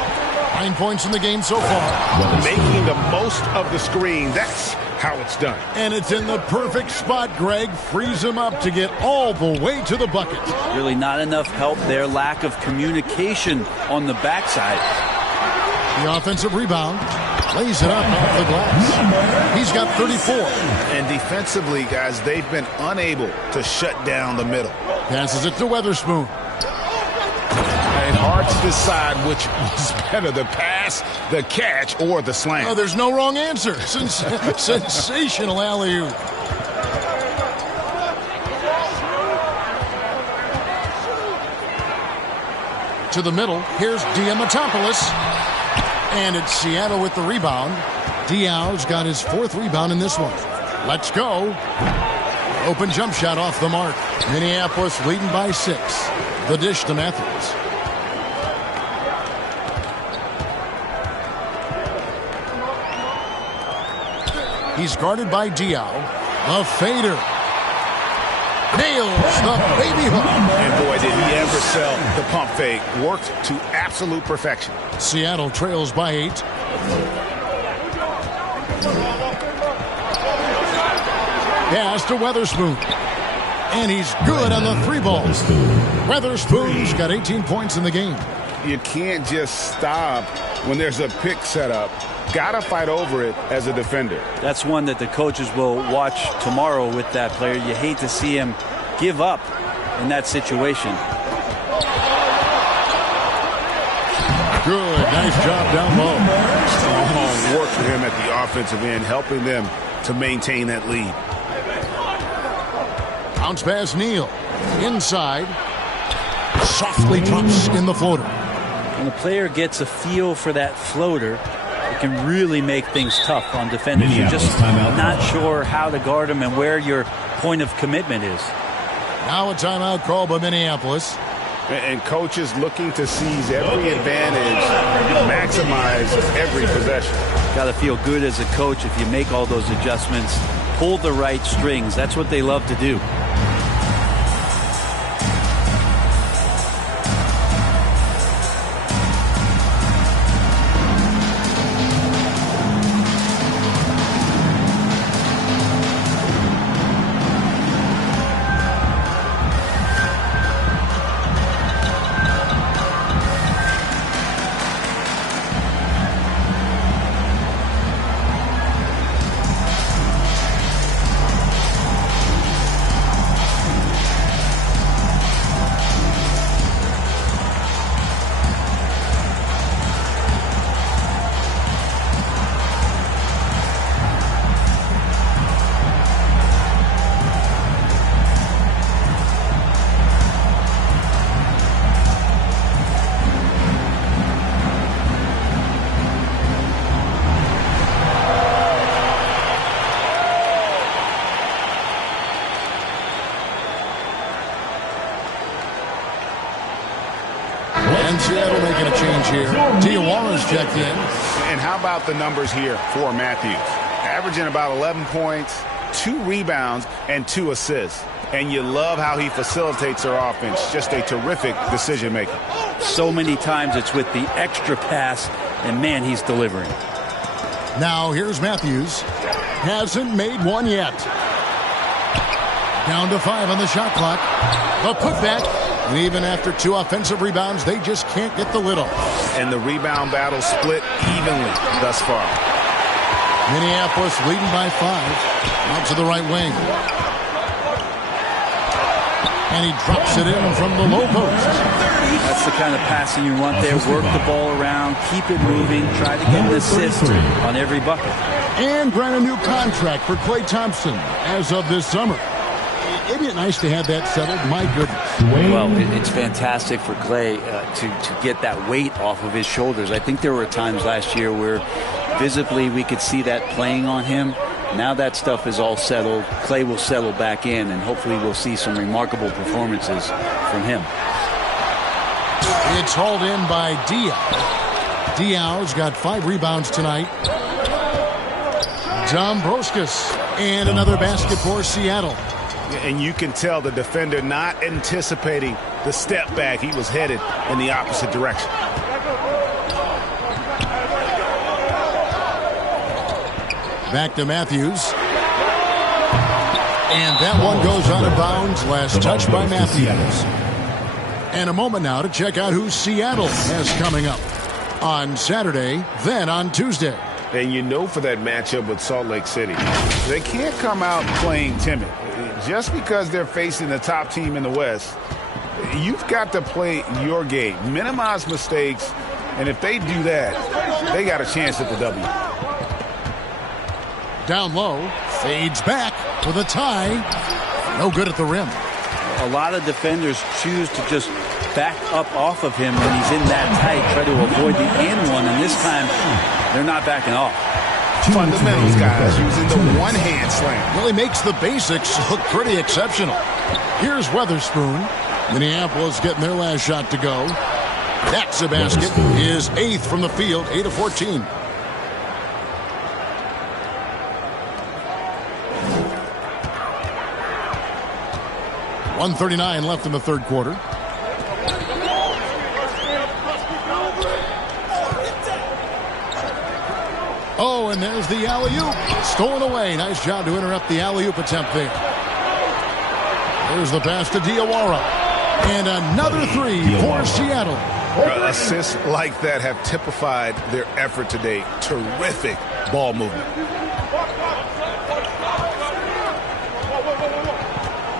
9 points in the game so far. Making the most of the screen. That's how it's done. And it's in the perfect spot, Greg. Frees him up to get all the way to the bucket. Really not enough help there. Lack of communication on the backside. The offensive rebound. Lays it up off the glass. He's got 34. And defensively, guys, they've been unable to shut down the middle. Passes it to Weatherspoon. And hard to decide which was better, the pass, the catch, or the slam. Oh, there's no wrong answer. Sensational alley-oop. To the middle. Here's Diamantopoulos. And it's Seattle with the rebound. Diaw's got his 4th rebound in this one. Let's go. Open jump shot off the mark. Minneapolis leading by 6. The dish to Matthews. He's guarded by Diaw. The fader. Nails the baby hook. And boy, did he ever sell the pump fake. Worked to absolute perfection. Seattle trails by 8. Pass to Weatherspoon. And he's good on the 3-ball. Weatherspoon's got 18 points in the game. You can't just stop when there's a pick set up. Gotta fight over it as a defender. That's one that the coaches will watch tomorrow with that player. You hate to see him give up in that situation. Good, nice job down low. Strong work for him at the offensive end, helping them to maintain that lead. Bounce pass Neal. Inside. Softly drops in the floater. When the player gets a feel for that floater, it can really make things tough on defenders. You're just not sure how to guard them and where your point of commitment is. Now a timeout call by Minneapolis. And coaches looking to seize every advantage, maximize every possession. Got to feel good as a coach if you make all those adjustments, pull the right strings. That's what they love to do. Seattle making a change here. Diawara's checked in. And how about the numbers here for Matthews? Averaging about 11 points, 2 rebounds, and 2 assists. And you love how he facilitates their offense. Just a terrific decision maker. So many times it's with the extra pass, and man, he's delivering. Now here's Matthews. Hasn't made one yet. Down to 5 on the shot clock. The putback. And even after 2 offensive rebounds, they just can't get the lid off. And the rebound battle split evenly thus far. Minneapolis leading by 5. Out to the right wing. And he drops it in from the low post. That's the kind of passing you want there. Work the ball around, keep it moving, try to get an assist on every bucket. And brand new contract for Klay Thompson as of this summer. Isn't it nice to have that settled? My goodness. Well, it's fantastic for Klay to get that weight off of his shoulders. I think there were times last year where visibly we could see that playing on him. Now that stuff is all settled. Klay will settle back in, and hopefully we'll see some remarkable performances from him. It's hauled in by Diaw. Diaw's got 5 rebounds tonight. Dombrovskis, and another basket for Seattle. And you can tell the defender not anticipating the step back. He was headed in the opposite direction. Back to Matthews. And that one goes out of bounds. Last touch by Matthews. And a moment now to check out who Seattle has coming up on Saturday, then on Tuesday. And you know for that matchup with Salt Lake City, they can't come out playing timid. Just because they're facing the top team in the West, you've got to play your game. Minimize mistakes, and if they do that, they got a chance at the W. Down low, fades back with a tie. No good at the rim. A lot of defenders choose to just back up off of him when he's in that tight, try to avoid the and one, and this time they're not backing off. Fundamentals, guys, using the one-hand slam. Really makes the basics look pretty exceptional. Here's Weatherspoon. Minneapolis getting their last shot to go. That's a basket. His 8th from the field, 8 of 14. .139 left in the third quarter. Oh, and there's the alley-oop. Stolen away. Nice job to interrupt the alley-oop attempt there. There's the pass to Diawara. And another three for Seattle. Assists like that have typified their effort today. Terrific ball movement.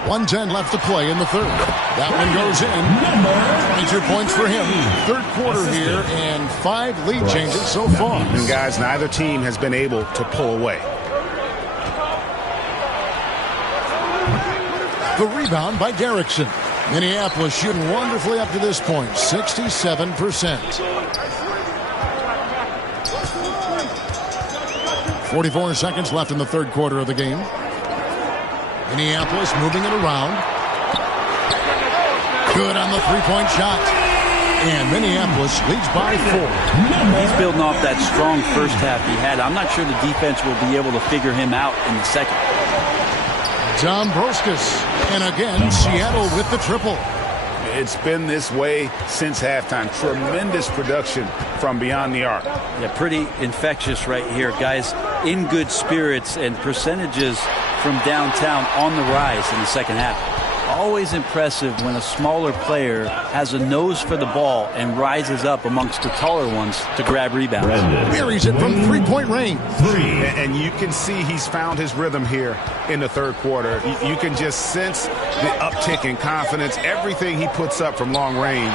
1:10 left to play in the third. That one goes in. 22 points for him. Third quarter here and 5 lead changes so far. And guys, neither team has been able to pull away. The rebound by Derrickson. Minneapolis shooting wonderfully up to this point, 67%. 44 seconds left in the third quarter of the game. Minneapolis moving it around. Good on the three-point shot. And Minneapolis leads by 4. He's building off that strong first half he had. I'm not sure the defense will be able to figure him out in the second. Dombrovskis. And again, Seattle with the triple. It's been this way since halftime. Tremendous production from beyond the arc. Yeah, pretty infectious right here. Guys in good spirits and percentages from downtown on the rise in the second half. Always impressive when a smaller player has a nose for the ball and rises up amongst the taller ones to grab rebounds. Buries it from three-point range. And you can see he's found his rhythm here in the third quarter. You can just sense the uptick in confidence. Everything he puts up from long range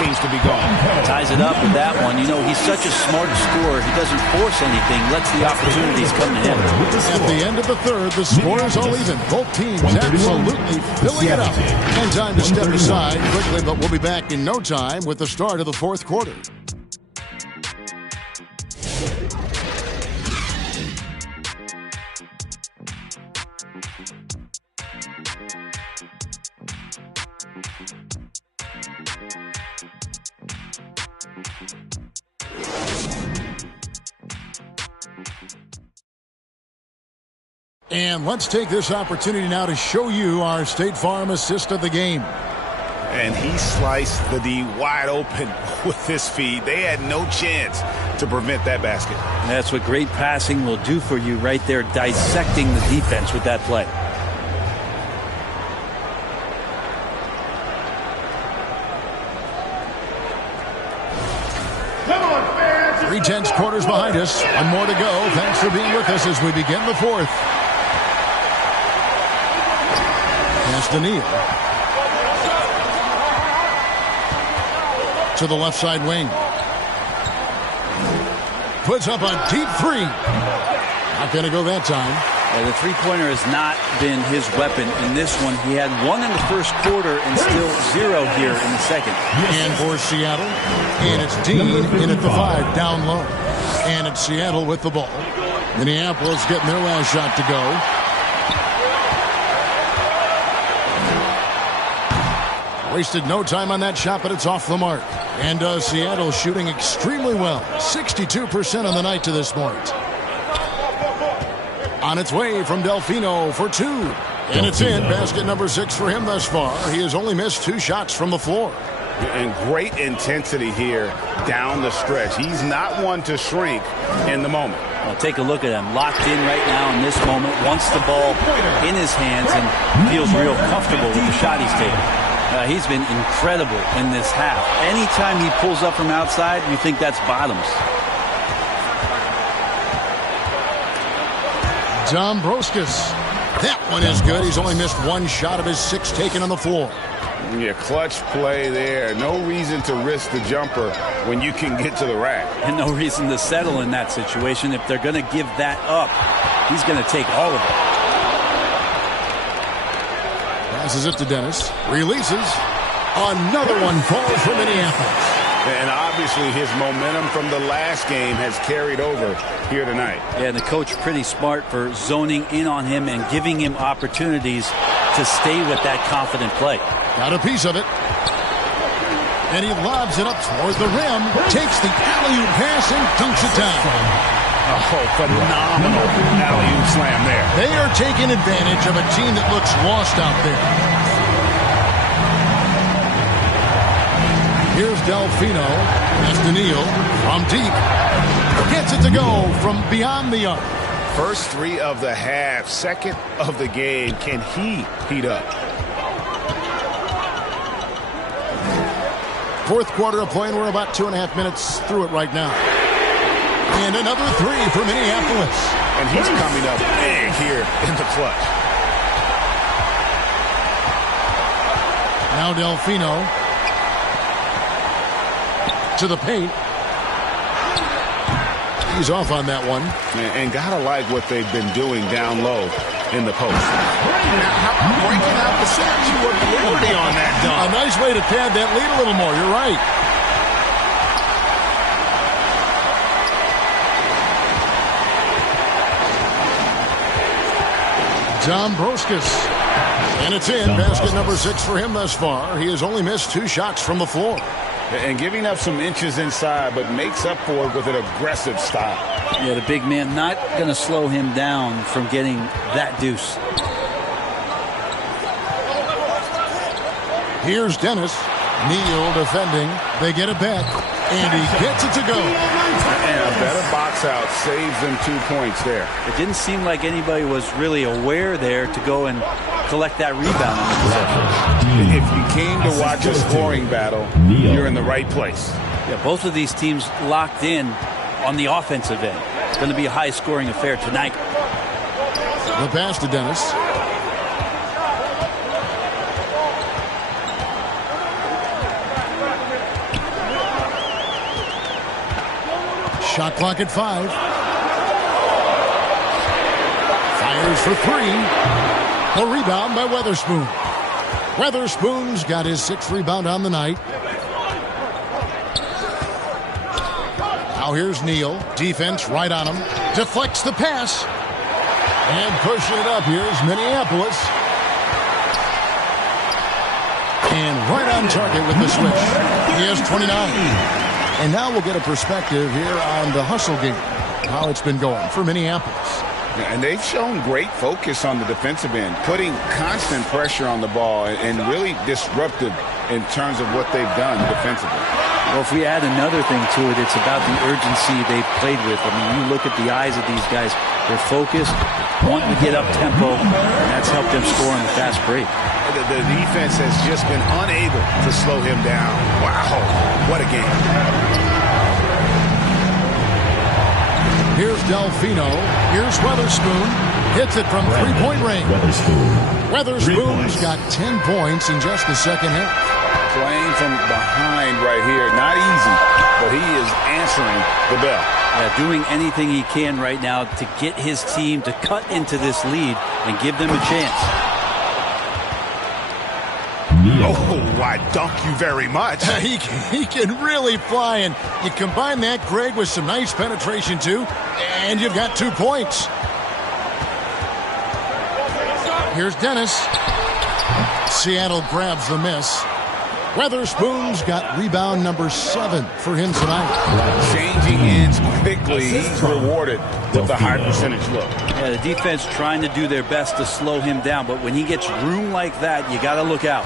seems to be gone. Ties it up with that one. You know, he's such a smart scorer. He doesn't force anything, lets the opportunities come to him. At the end of the third, the score is all even. Both teams absolutely filling it up. And time to step aside quickly, but we'll be back in no time with the start of the fourth quarter. And let's take this opportunity now to show you our State Farm assist of the game. And he sliced the D wide open with his feed. They had no chance to prevent that basket. That's what great passing will do for you right there, dissecting the defense with that play. Come on, fans. 3/10 quarters behind us. One more to go. Thanks for being with us as we begin the fourth. Daniel to the left side wing. Puts up a deep three. Not going to go that time. Yeah, the three-pointer has not been his weapon in this one. He had one in the first quarter and still 0 here in the second. And for Seattle, and it's Dean in at the 5, down low. And it's Seattle with the ball. Minneapolis getting their last shot to go. Wasted no time on that shot, but it's off the mark. And Seattle shooting extremely well. 62% on the night to this point. On its way from Delfino for 2. And it's in. Basket number 6 for him thus far. He has only missed 2 shots from the floor. And great intensity here down the stretch. He's not one to shrink in the moment. Well, take a look at him. Locked in right now in this moment. Wants the ball in his hands and feels real comfortable with the shot he's taking. He's been incredible in this half. Anytime he pulls up from outside, you think that's bottoms. Dombrovskis. That one is good. He's only missed 1 shot of his 6 taken on the floor. Yeah, clutch play there. No reason to risk the jumper when you can get to the rack. And no reason to settle in that situation. If they're going to give that up, he's going to take all of it. Passes it to Dennis. Releases. Another one falls for Minneapolis. And obviously his momentum from the last game has carried over here tonight. Yeah, and the coach pretty smart for zoning in on him and giving him opportunities to stay with that confident play. Got a piece of it. And he lobs it up toward the rim, takes the alley-oop pass and dunks it down. Oh, phenomenal alley-oop slam there. They are taking advantage of a team that looks lost out there. Here's Delfino. That's Daniil from deep. Gets it to go from beyond the arc. First three of the half, second of the game. Can he heat up? Fourth quarter of play, and we're about 2.5 minutes through it right now. And another three for Minneapolis. And he's coming up big here in the clutch. Now Delfino to the paint. He's off on that one. And gotta like what they've been doing down low in the post. Now, how about breaking out the statue of liberty on that dunk? A nice way to pad that lead a little more. You're right. Dombrovskis. And it's in. Basket number 6 for him thus far. He has only missed 2 shots from the floor. And giving up some inches inside, but makes up for it with an aggressive style. Yeah, the big man not going to slow him down from getting that deuce. Here's Dennis. Neal defending. They get it back. And he gets it to go. And a better box out saves them 2 points there. It didn't seem like anybody was really aware there to go and collect that rebound on the possession. If you came to watch a scoring battle, you're in the right place. Yeah, both of these teams locked in on the offensive end. It's going to be a high-scoring affair tonight. The pass to Dennis. Shot clock at 5. Fires for 3. A rebound by Weatherspoon. Weatherspoon's got his 6th rebound on the night. Now here's Neal. Defense right on him. Deflects the pass. And pushing it up. Here's Minneapolis. And right on target with the switch. He has 29. And now we'll get a perspective here on the hustle game. How it's been going for Minneapolis. And they've shown great focus on the defensive end, putting constant pressure on the ball and really disruptive in terms of what they've done defensively. Well, if we add another thing to it, it's about the urgency they've played with. I mean, you look at the eyes of these guys. They're focused, wanting to get up tempo, and that's helped them score on the fast break. The defense has just been unable to slow him down. Wow, what a game. Here's Delfino. Here's Weatherspoon. Hits it from three-point range. Weatherspoon's got 10 points in just the second half. Playing from behind right here. Not easy, but he is answering the bell. Yeah, doing anything he can right now to get his team to cut into this lead and give them a chance. Oh, I dunk you very much. He can really fly, and you combine that, Greg, with some nice penetration, too, and you've got 2 points. Here's Dennis. Seattle grabs the miss. Weatherspoon's got rebound number 7 for him tonight. Changing ends quickly. He's rewarded with a high percentage look. Yeah, the defense trying to do their best to slow him down, but when he gets room like that, you got to look out.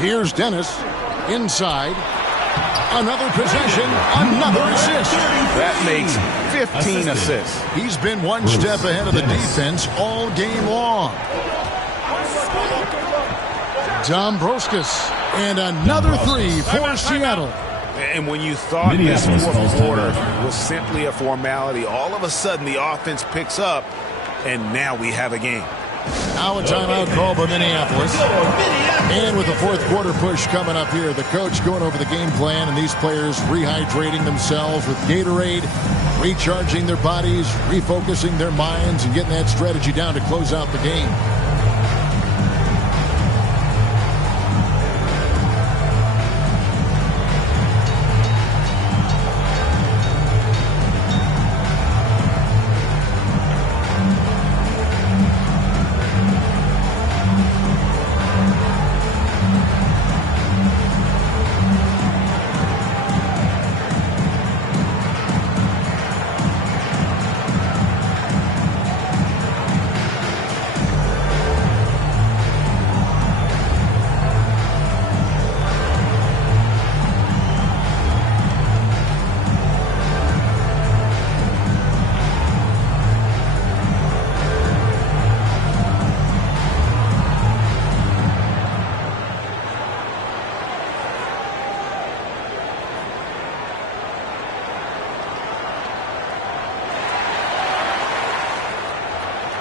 Here's Dennis inside. Another possession, another assist. That makes 15 assists. He's been one step ahead of the defense all game long. Dombrovskis, and another 3 for Seattle. And when you thought this fourth quarter was simply a formality, all of a sudden the offense picks up, and now we have a game. Now a timeout call by Minneapolis. And with the fourth quarter push coming up here, the coach going over the game plan, and these players rehydrating themselves with Gatorade, recharging their bodies, refocusing their minds, and getting that strategy down to close out the game.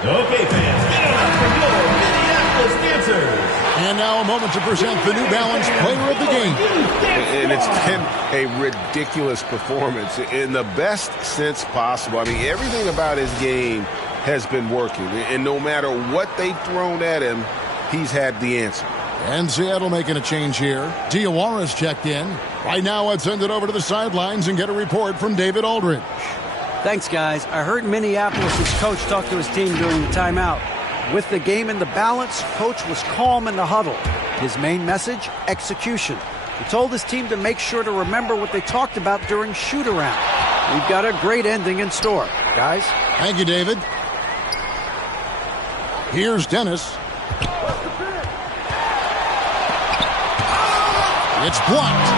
Okay, fans, get on for your Minneapolis dancers. And now a moment to present the New Balance Player of the Game. And it's been a ridiculous performance in the best sense possible. I mean, everything about his game has been working. And no matter what they've thrown at him, he's had the answer. And Seattle making a change here. Diawara's checked in. Right now, let's send it over to the sidelines and get a report from David Aldridge. Thanks, guys. I heard Minneapolis' coach talk to his team during the timeout. With the game in the balance, coach was calm in the huddle. His main message, execution. He told his team to make sure to remember what they talked about during shoot-around. We've got a great ending in store, guys. Thank you, David. Here's Dennis. It's blocked.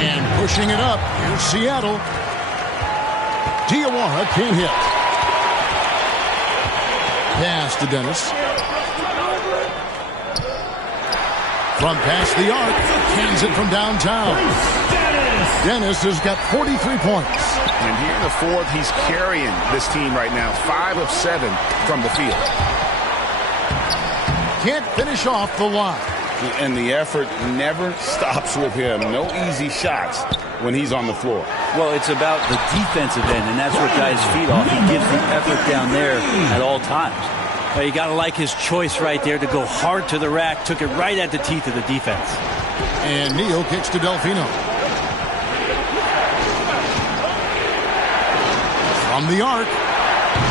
And pushing it up, here's Seattle. Diawara can't hit. Pass to Dennis. From past the arc, hands it from downtown. Dennis has got 43 points. And here in the fourth, he's carrying this team right now. 5 of 7 from the field. Can't finish off the line. And the effort never stops with him. No easy shots when he's on the floor. Well, it's about the defensive end, and that's what guys feed off. He gives the effort down there at all times. Well, you got to like his choice right there to go hard to the rack. Took it right at the teeth of the defense. And Neal kicks to Delfino. From the arc,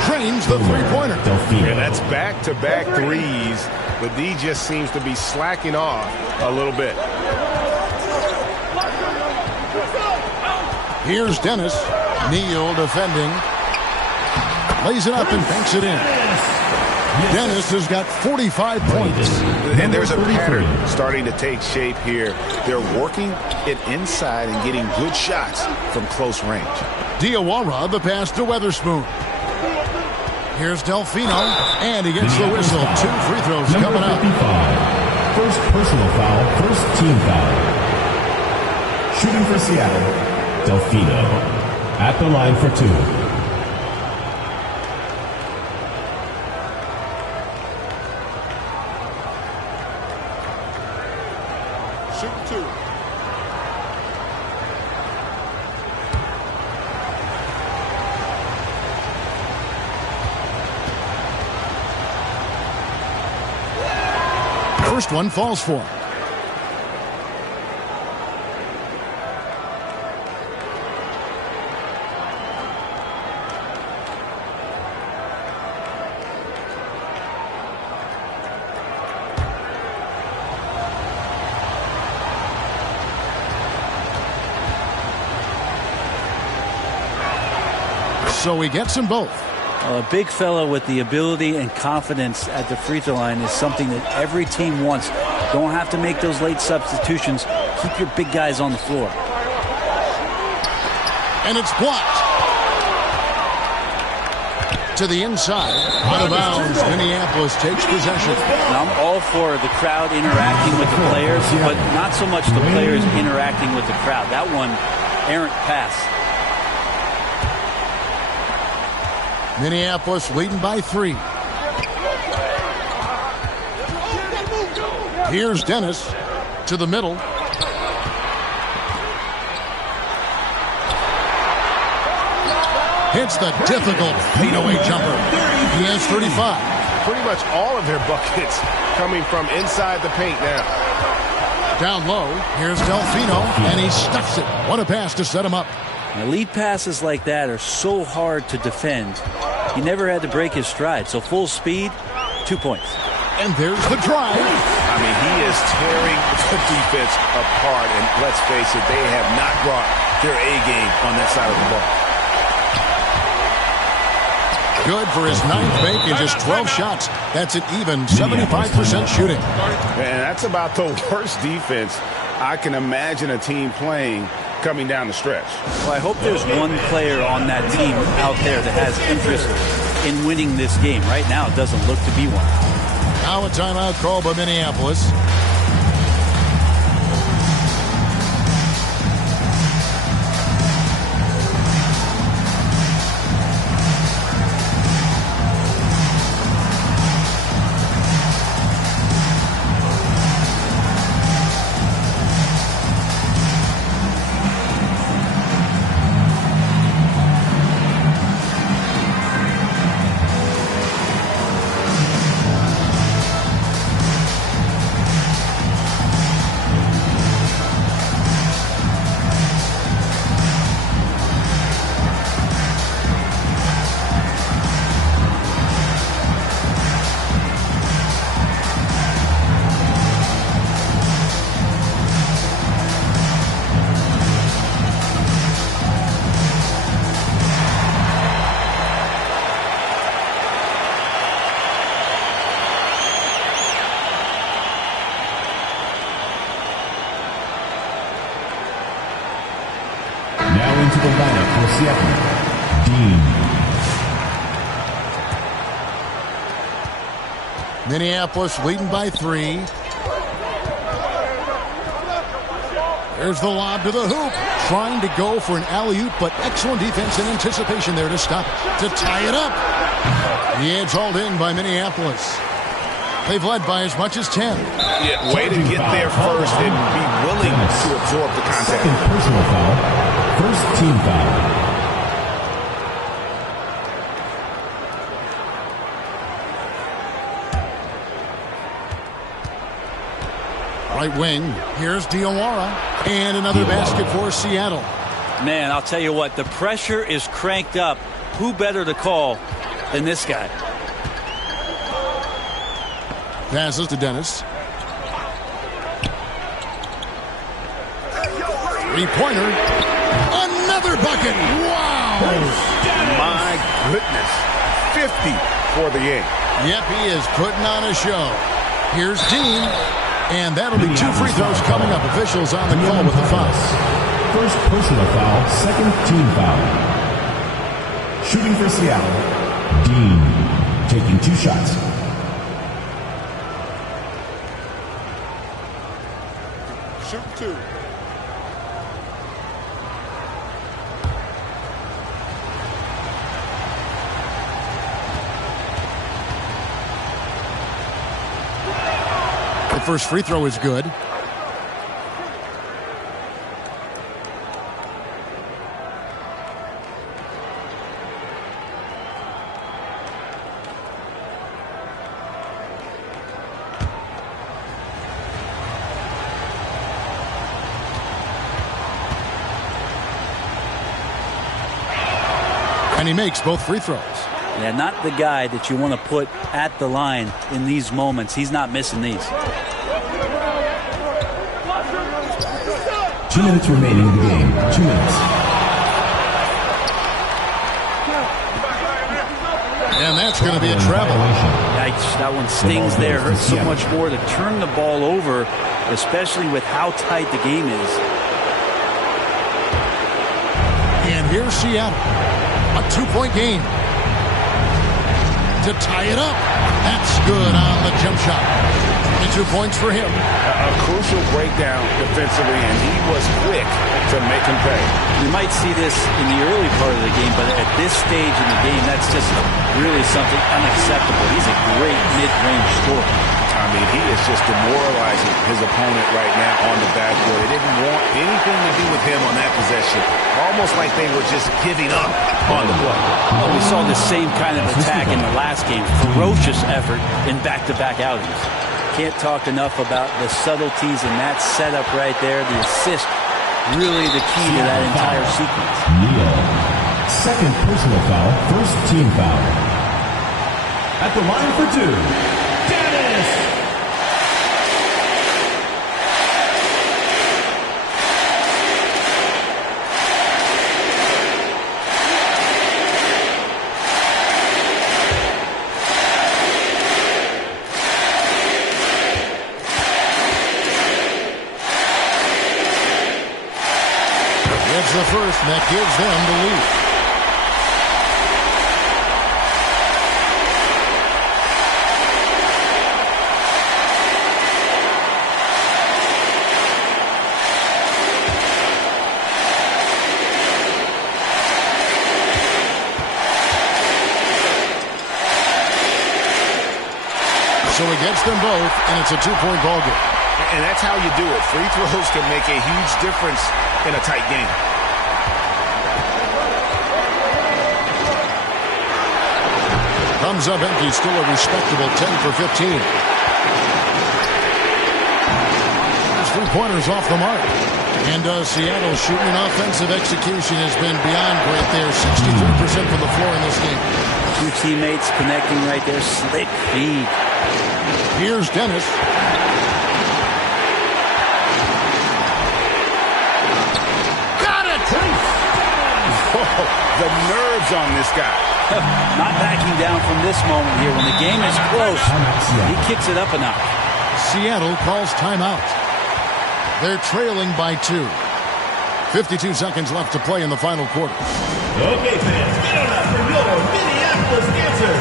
trains the three-pointer. And that's back-to-back threes, but D just seems to be slacking off a little bit. Here's Dennis. Neal defending. Lays it up and banks it in. Dennis has got 45 points. And there's a pattern starting to take shape here. They're working it inside and getting good shots from close range. Diawara, the pass to Weatherspoon. Here's Delfino, and he gets the whistle. 2 free throws coming up. First personal foul, first team foul. Shooting for Seattle, Delfino. At the line for 2. First one falls for him. So he gets them both. A big fella with the ability and confidence at the free throw line is something that every team wants. Don't have to make those late substitutions. Keep your big guys on the floor. And it's blocked. To the inside. Out of bounds. Minneapolis takes possession. Now, I'm all for the crowd interacting with the players, but not so much the players interacting with the crowd. That one, errant pass. Minneapolis leading by 3. Here's Dennis to the middle. Hits the difficult fadeaway jumper. He has 35. Pretty much all of their buckets coming from inside the paint now. Down low, here's Delfino, and he stuffs it. What a pass to set him up. Now, lead passes like that are so hard to defend. He never had to break his stride, so full speed, 2 points. And there's the drive. I mean, he is tearing the defense apart, and let's face it, they have not brought their A game on that side of the ball. Good for his 9th make in just 12 shots. That's an even 75% shooting. And that's about the worst defense I can imagine a team playing coming down the stretch. Well, I hope there's one player on that team out there that has interest in winning this game. Right now, it doesn't look to be one. Now a timeout call by Minneapolis. Now into the lineup for Seattle, Dean. Minneapolis leading by 3. There's the lob to the hoop. Trying to go for an alley-oop, but excellent defense and anticipation there to stop it. To tie it up. The edge hauled in by Minneapolis. They've led by as much as 10. Yeah, way to get there first and be willing to absorb the contact. Second personal foul. First team foul. Right wing, here's Diawara, and another basket for Seattle. Man, I'll tell you what, the pressure is cranked up. Who better to call than this guy? Passes to Dennis. Three-pointer. Another bucket. Wow. My goodness. 50 for the game. Yep, he is putting on a show. Here's Dean. And that'll be 2 free throws coming up. Officials on the call with the foul. First personal foul, second team foul. Shooting for Seattle, Dean, taking 2 shots. Shoot 2. The first free throw is good. And he makes both free throws. Yeah, not the guy that you want to put at the line in these moments. He's not missing these. 2 minutes remaining in the game. 2 minutes. And that's going to be a travel. Yikes, that one stings there. Hurts so much more to turn the ball over, especially with how tight the game is. And here's Seattle. A 2-point game. To tie it up. That's good on the jump shot. 2 points for him. A crucial breakdown defensively, and he was quick to make him pay. You might see this in the early part of the game, but at this stage in the game, that's just really something unacceptable. He's a great mid-range scorer. I mean, he is just demoralizing his opponent right now on the backboard. They didn't want anything to do with him on that possession. Almost like they were just giving up on the play. Well, we saw the same kind of attack in the last game. Ferocious effort in back-to-back outings. Can't talk enough about the subtleties in that setup right there. The assist, really the key to that entire sequence. Neal. Second personal foul, first team foul. At the line for 2, Dennis. It's the first, and that gives them the lead. So he gets them both, and it's a 2-point ball game. And that's how you do it. Free throws can make a huge difference in a tight game. Comes up empty, still a respectable 10 for 15. There's 3-pointers off the mark. And Seattle's shooting offensive execution has been beyond great there. 63% from the floor in this game. 2 teammates connecting right there. Slick feed. Here's Dennis. Got it! Oh, the nerves on this guy. Not backing down from this moment here. When the game is close, he kicks it up a notch. Seattle calls timeout. They're trailing by 2. 52 seconds left to play in the final quarter. Okay, fans, get on up for your Minneapolis answer.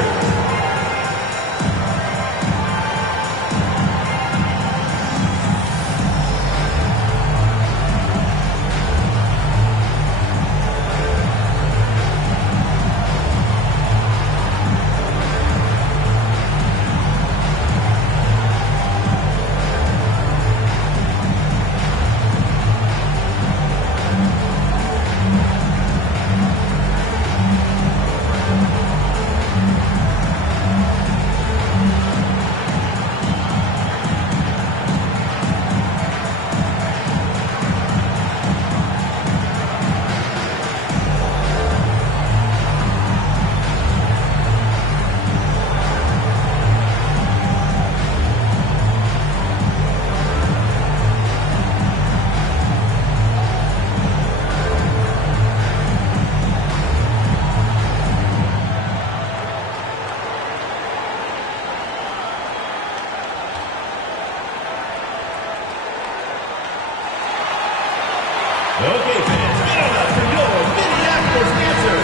Okay, fans, get on up for your Minneapolis answer.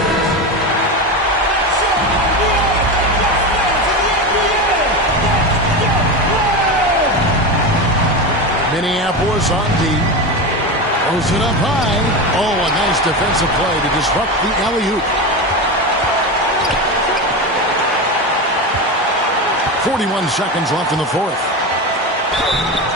Minneapolis on deep. Throws it up high. Oh, a nice defensive play to disrupt the alley-oop. 41 seconds left in the fourth.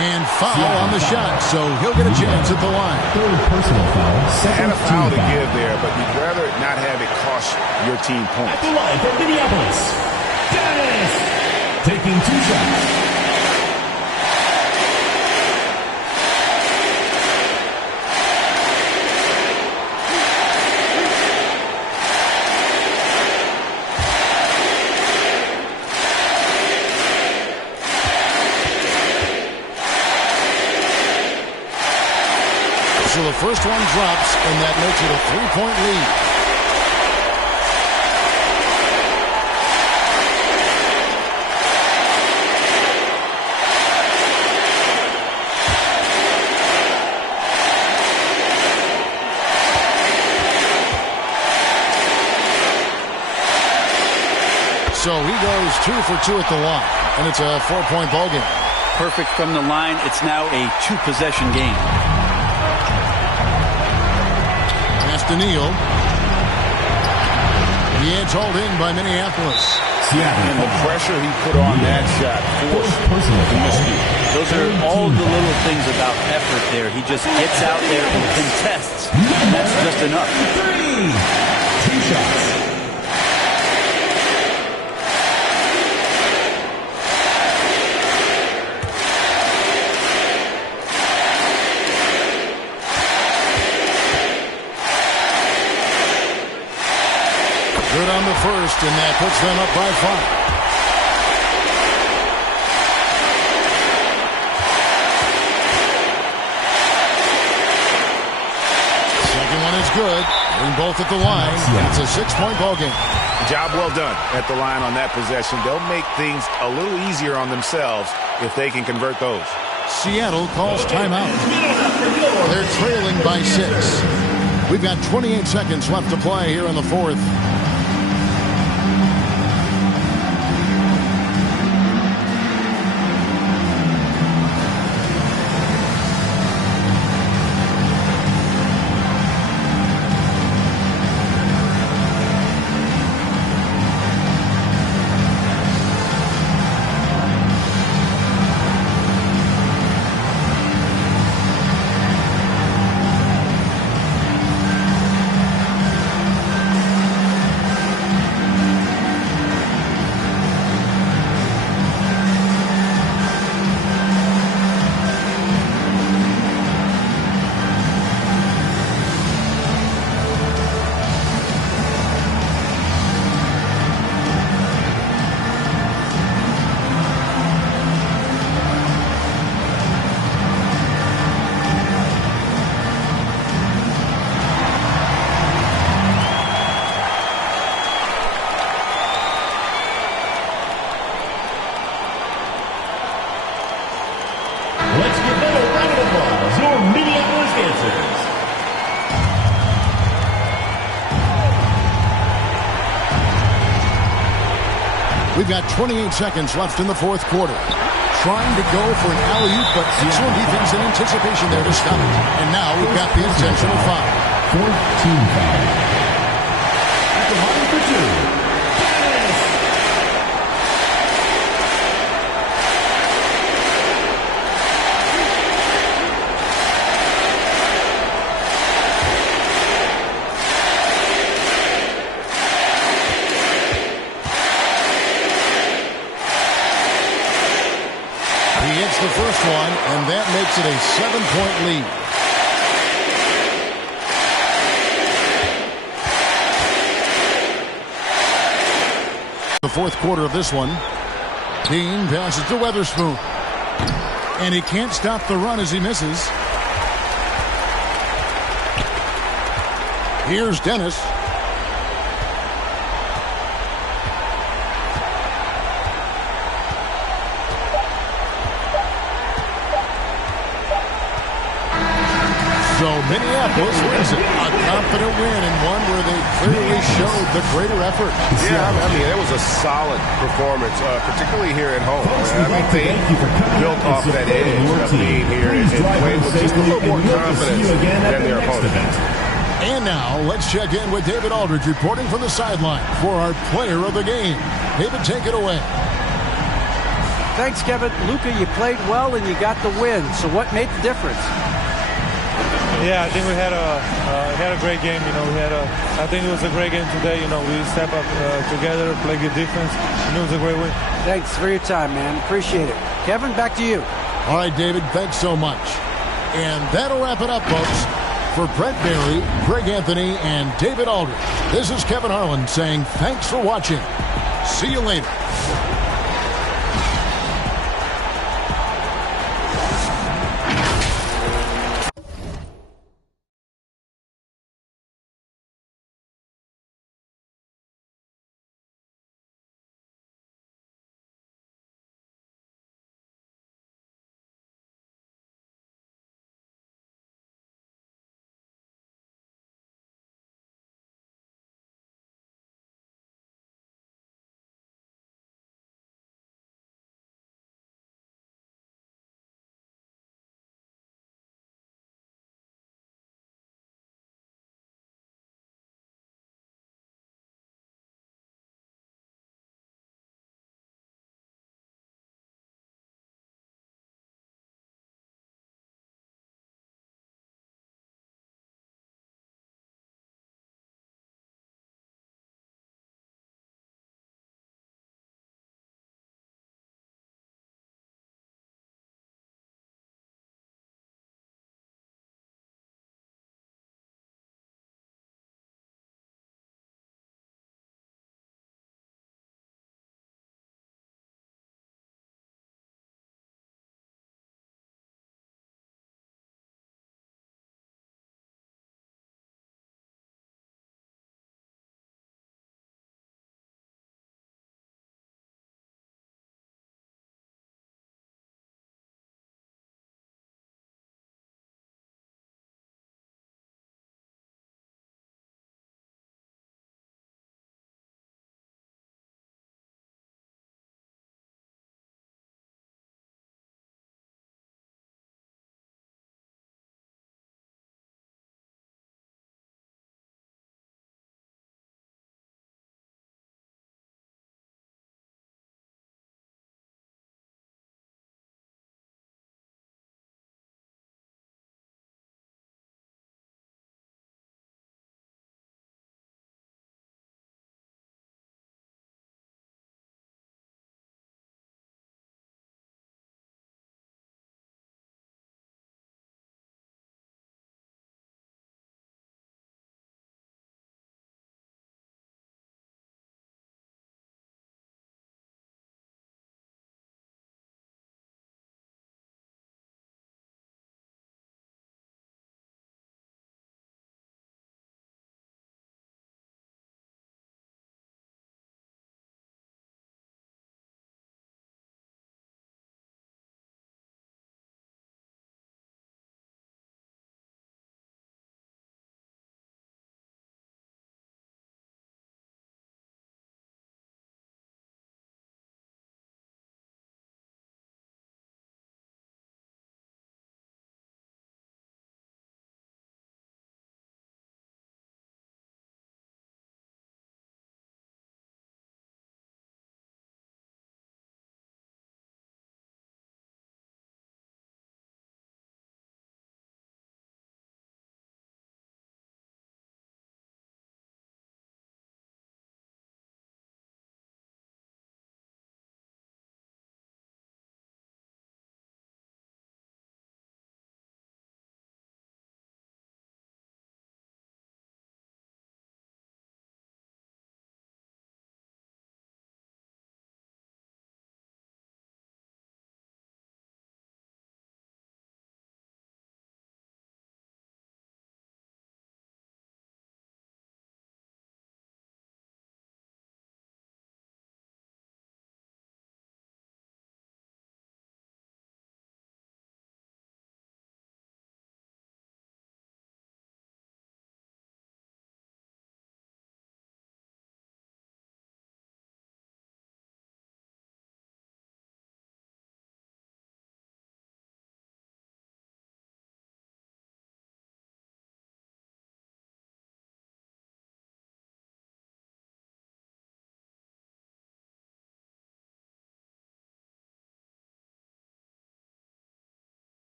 And foul on the shot, so he'll get a chance at the line. Third personal foul. Had a foul to give there, but you'd rather not have it cost your team points. At the line for Minneapolis, Dennis taking 2 shots. So the first one drops, and that makes it a 3-point lead. So he goes 2 for 2 at the line, and it's a 4-point ball game. Perfect from the line. It's now a 2-possession game. Neal. The edge hauled in by Minneapolis. And the pressure he put on that shot forced miscue. Those are all the little things about effort there. He just gets out there and contests. And that's just enough. 2 shots. Good on the first, and that puts them up by 5. Second one is good. Bring both at the line. It's a 6-point ball game. Job well done at the line on that possession. They'll make things a little easier on themselves if they can convert those. Seattle calls timeout. They're trailing by 6. We've got 28 seconds left to play here in the fourth. We've got 28 seconds left in the fourth quarter. Trying to go for an alley-oop, but excellent defense and anticipation there to stop it. And now we've got the intentional foul. Fourth team foul. At the line for two. The first one, and that makes it a 7-point lead. The fourth quarter of this one. Dean passes to Weatherspoon. And he can't stop the run as he misses. Here's Dennis. So Minneapolis wins it. A confident win and one where they clearly showed the greater effort. Yeah, I mean, it was a solid performance, particularly here at home. I mean, they built off that edge of being here and played with just a little more confidence than their opponent. And now, let's check in with David Aldridge reporting from the sideline for our player of the game. David, take it away. Thanks, Kevin. Luka, you played well and you got the win. So what made the difference? Yeah, I think we had a great game. You know, I think it was a great game today. You know, we step up together, play good defense, and it was a great win. Thanks for your time, man. Appreciate it. Kevin, back to you. All right, David, thanks so much. And that'll wrap it up, folks. For Brett Barry, Greg Anthony, and David Aldridge, this is Kevin Harlan saying thanks for watching. See you later.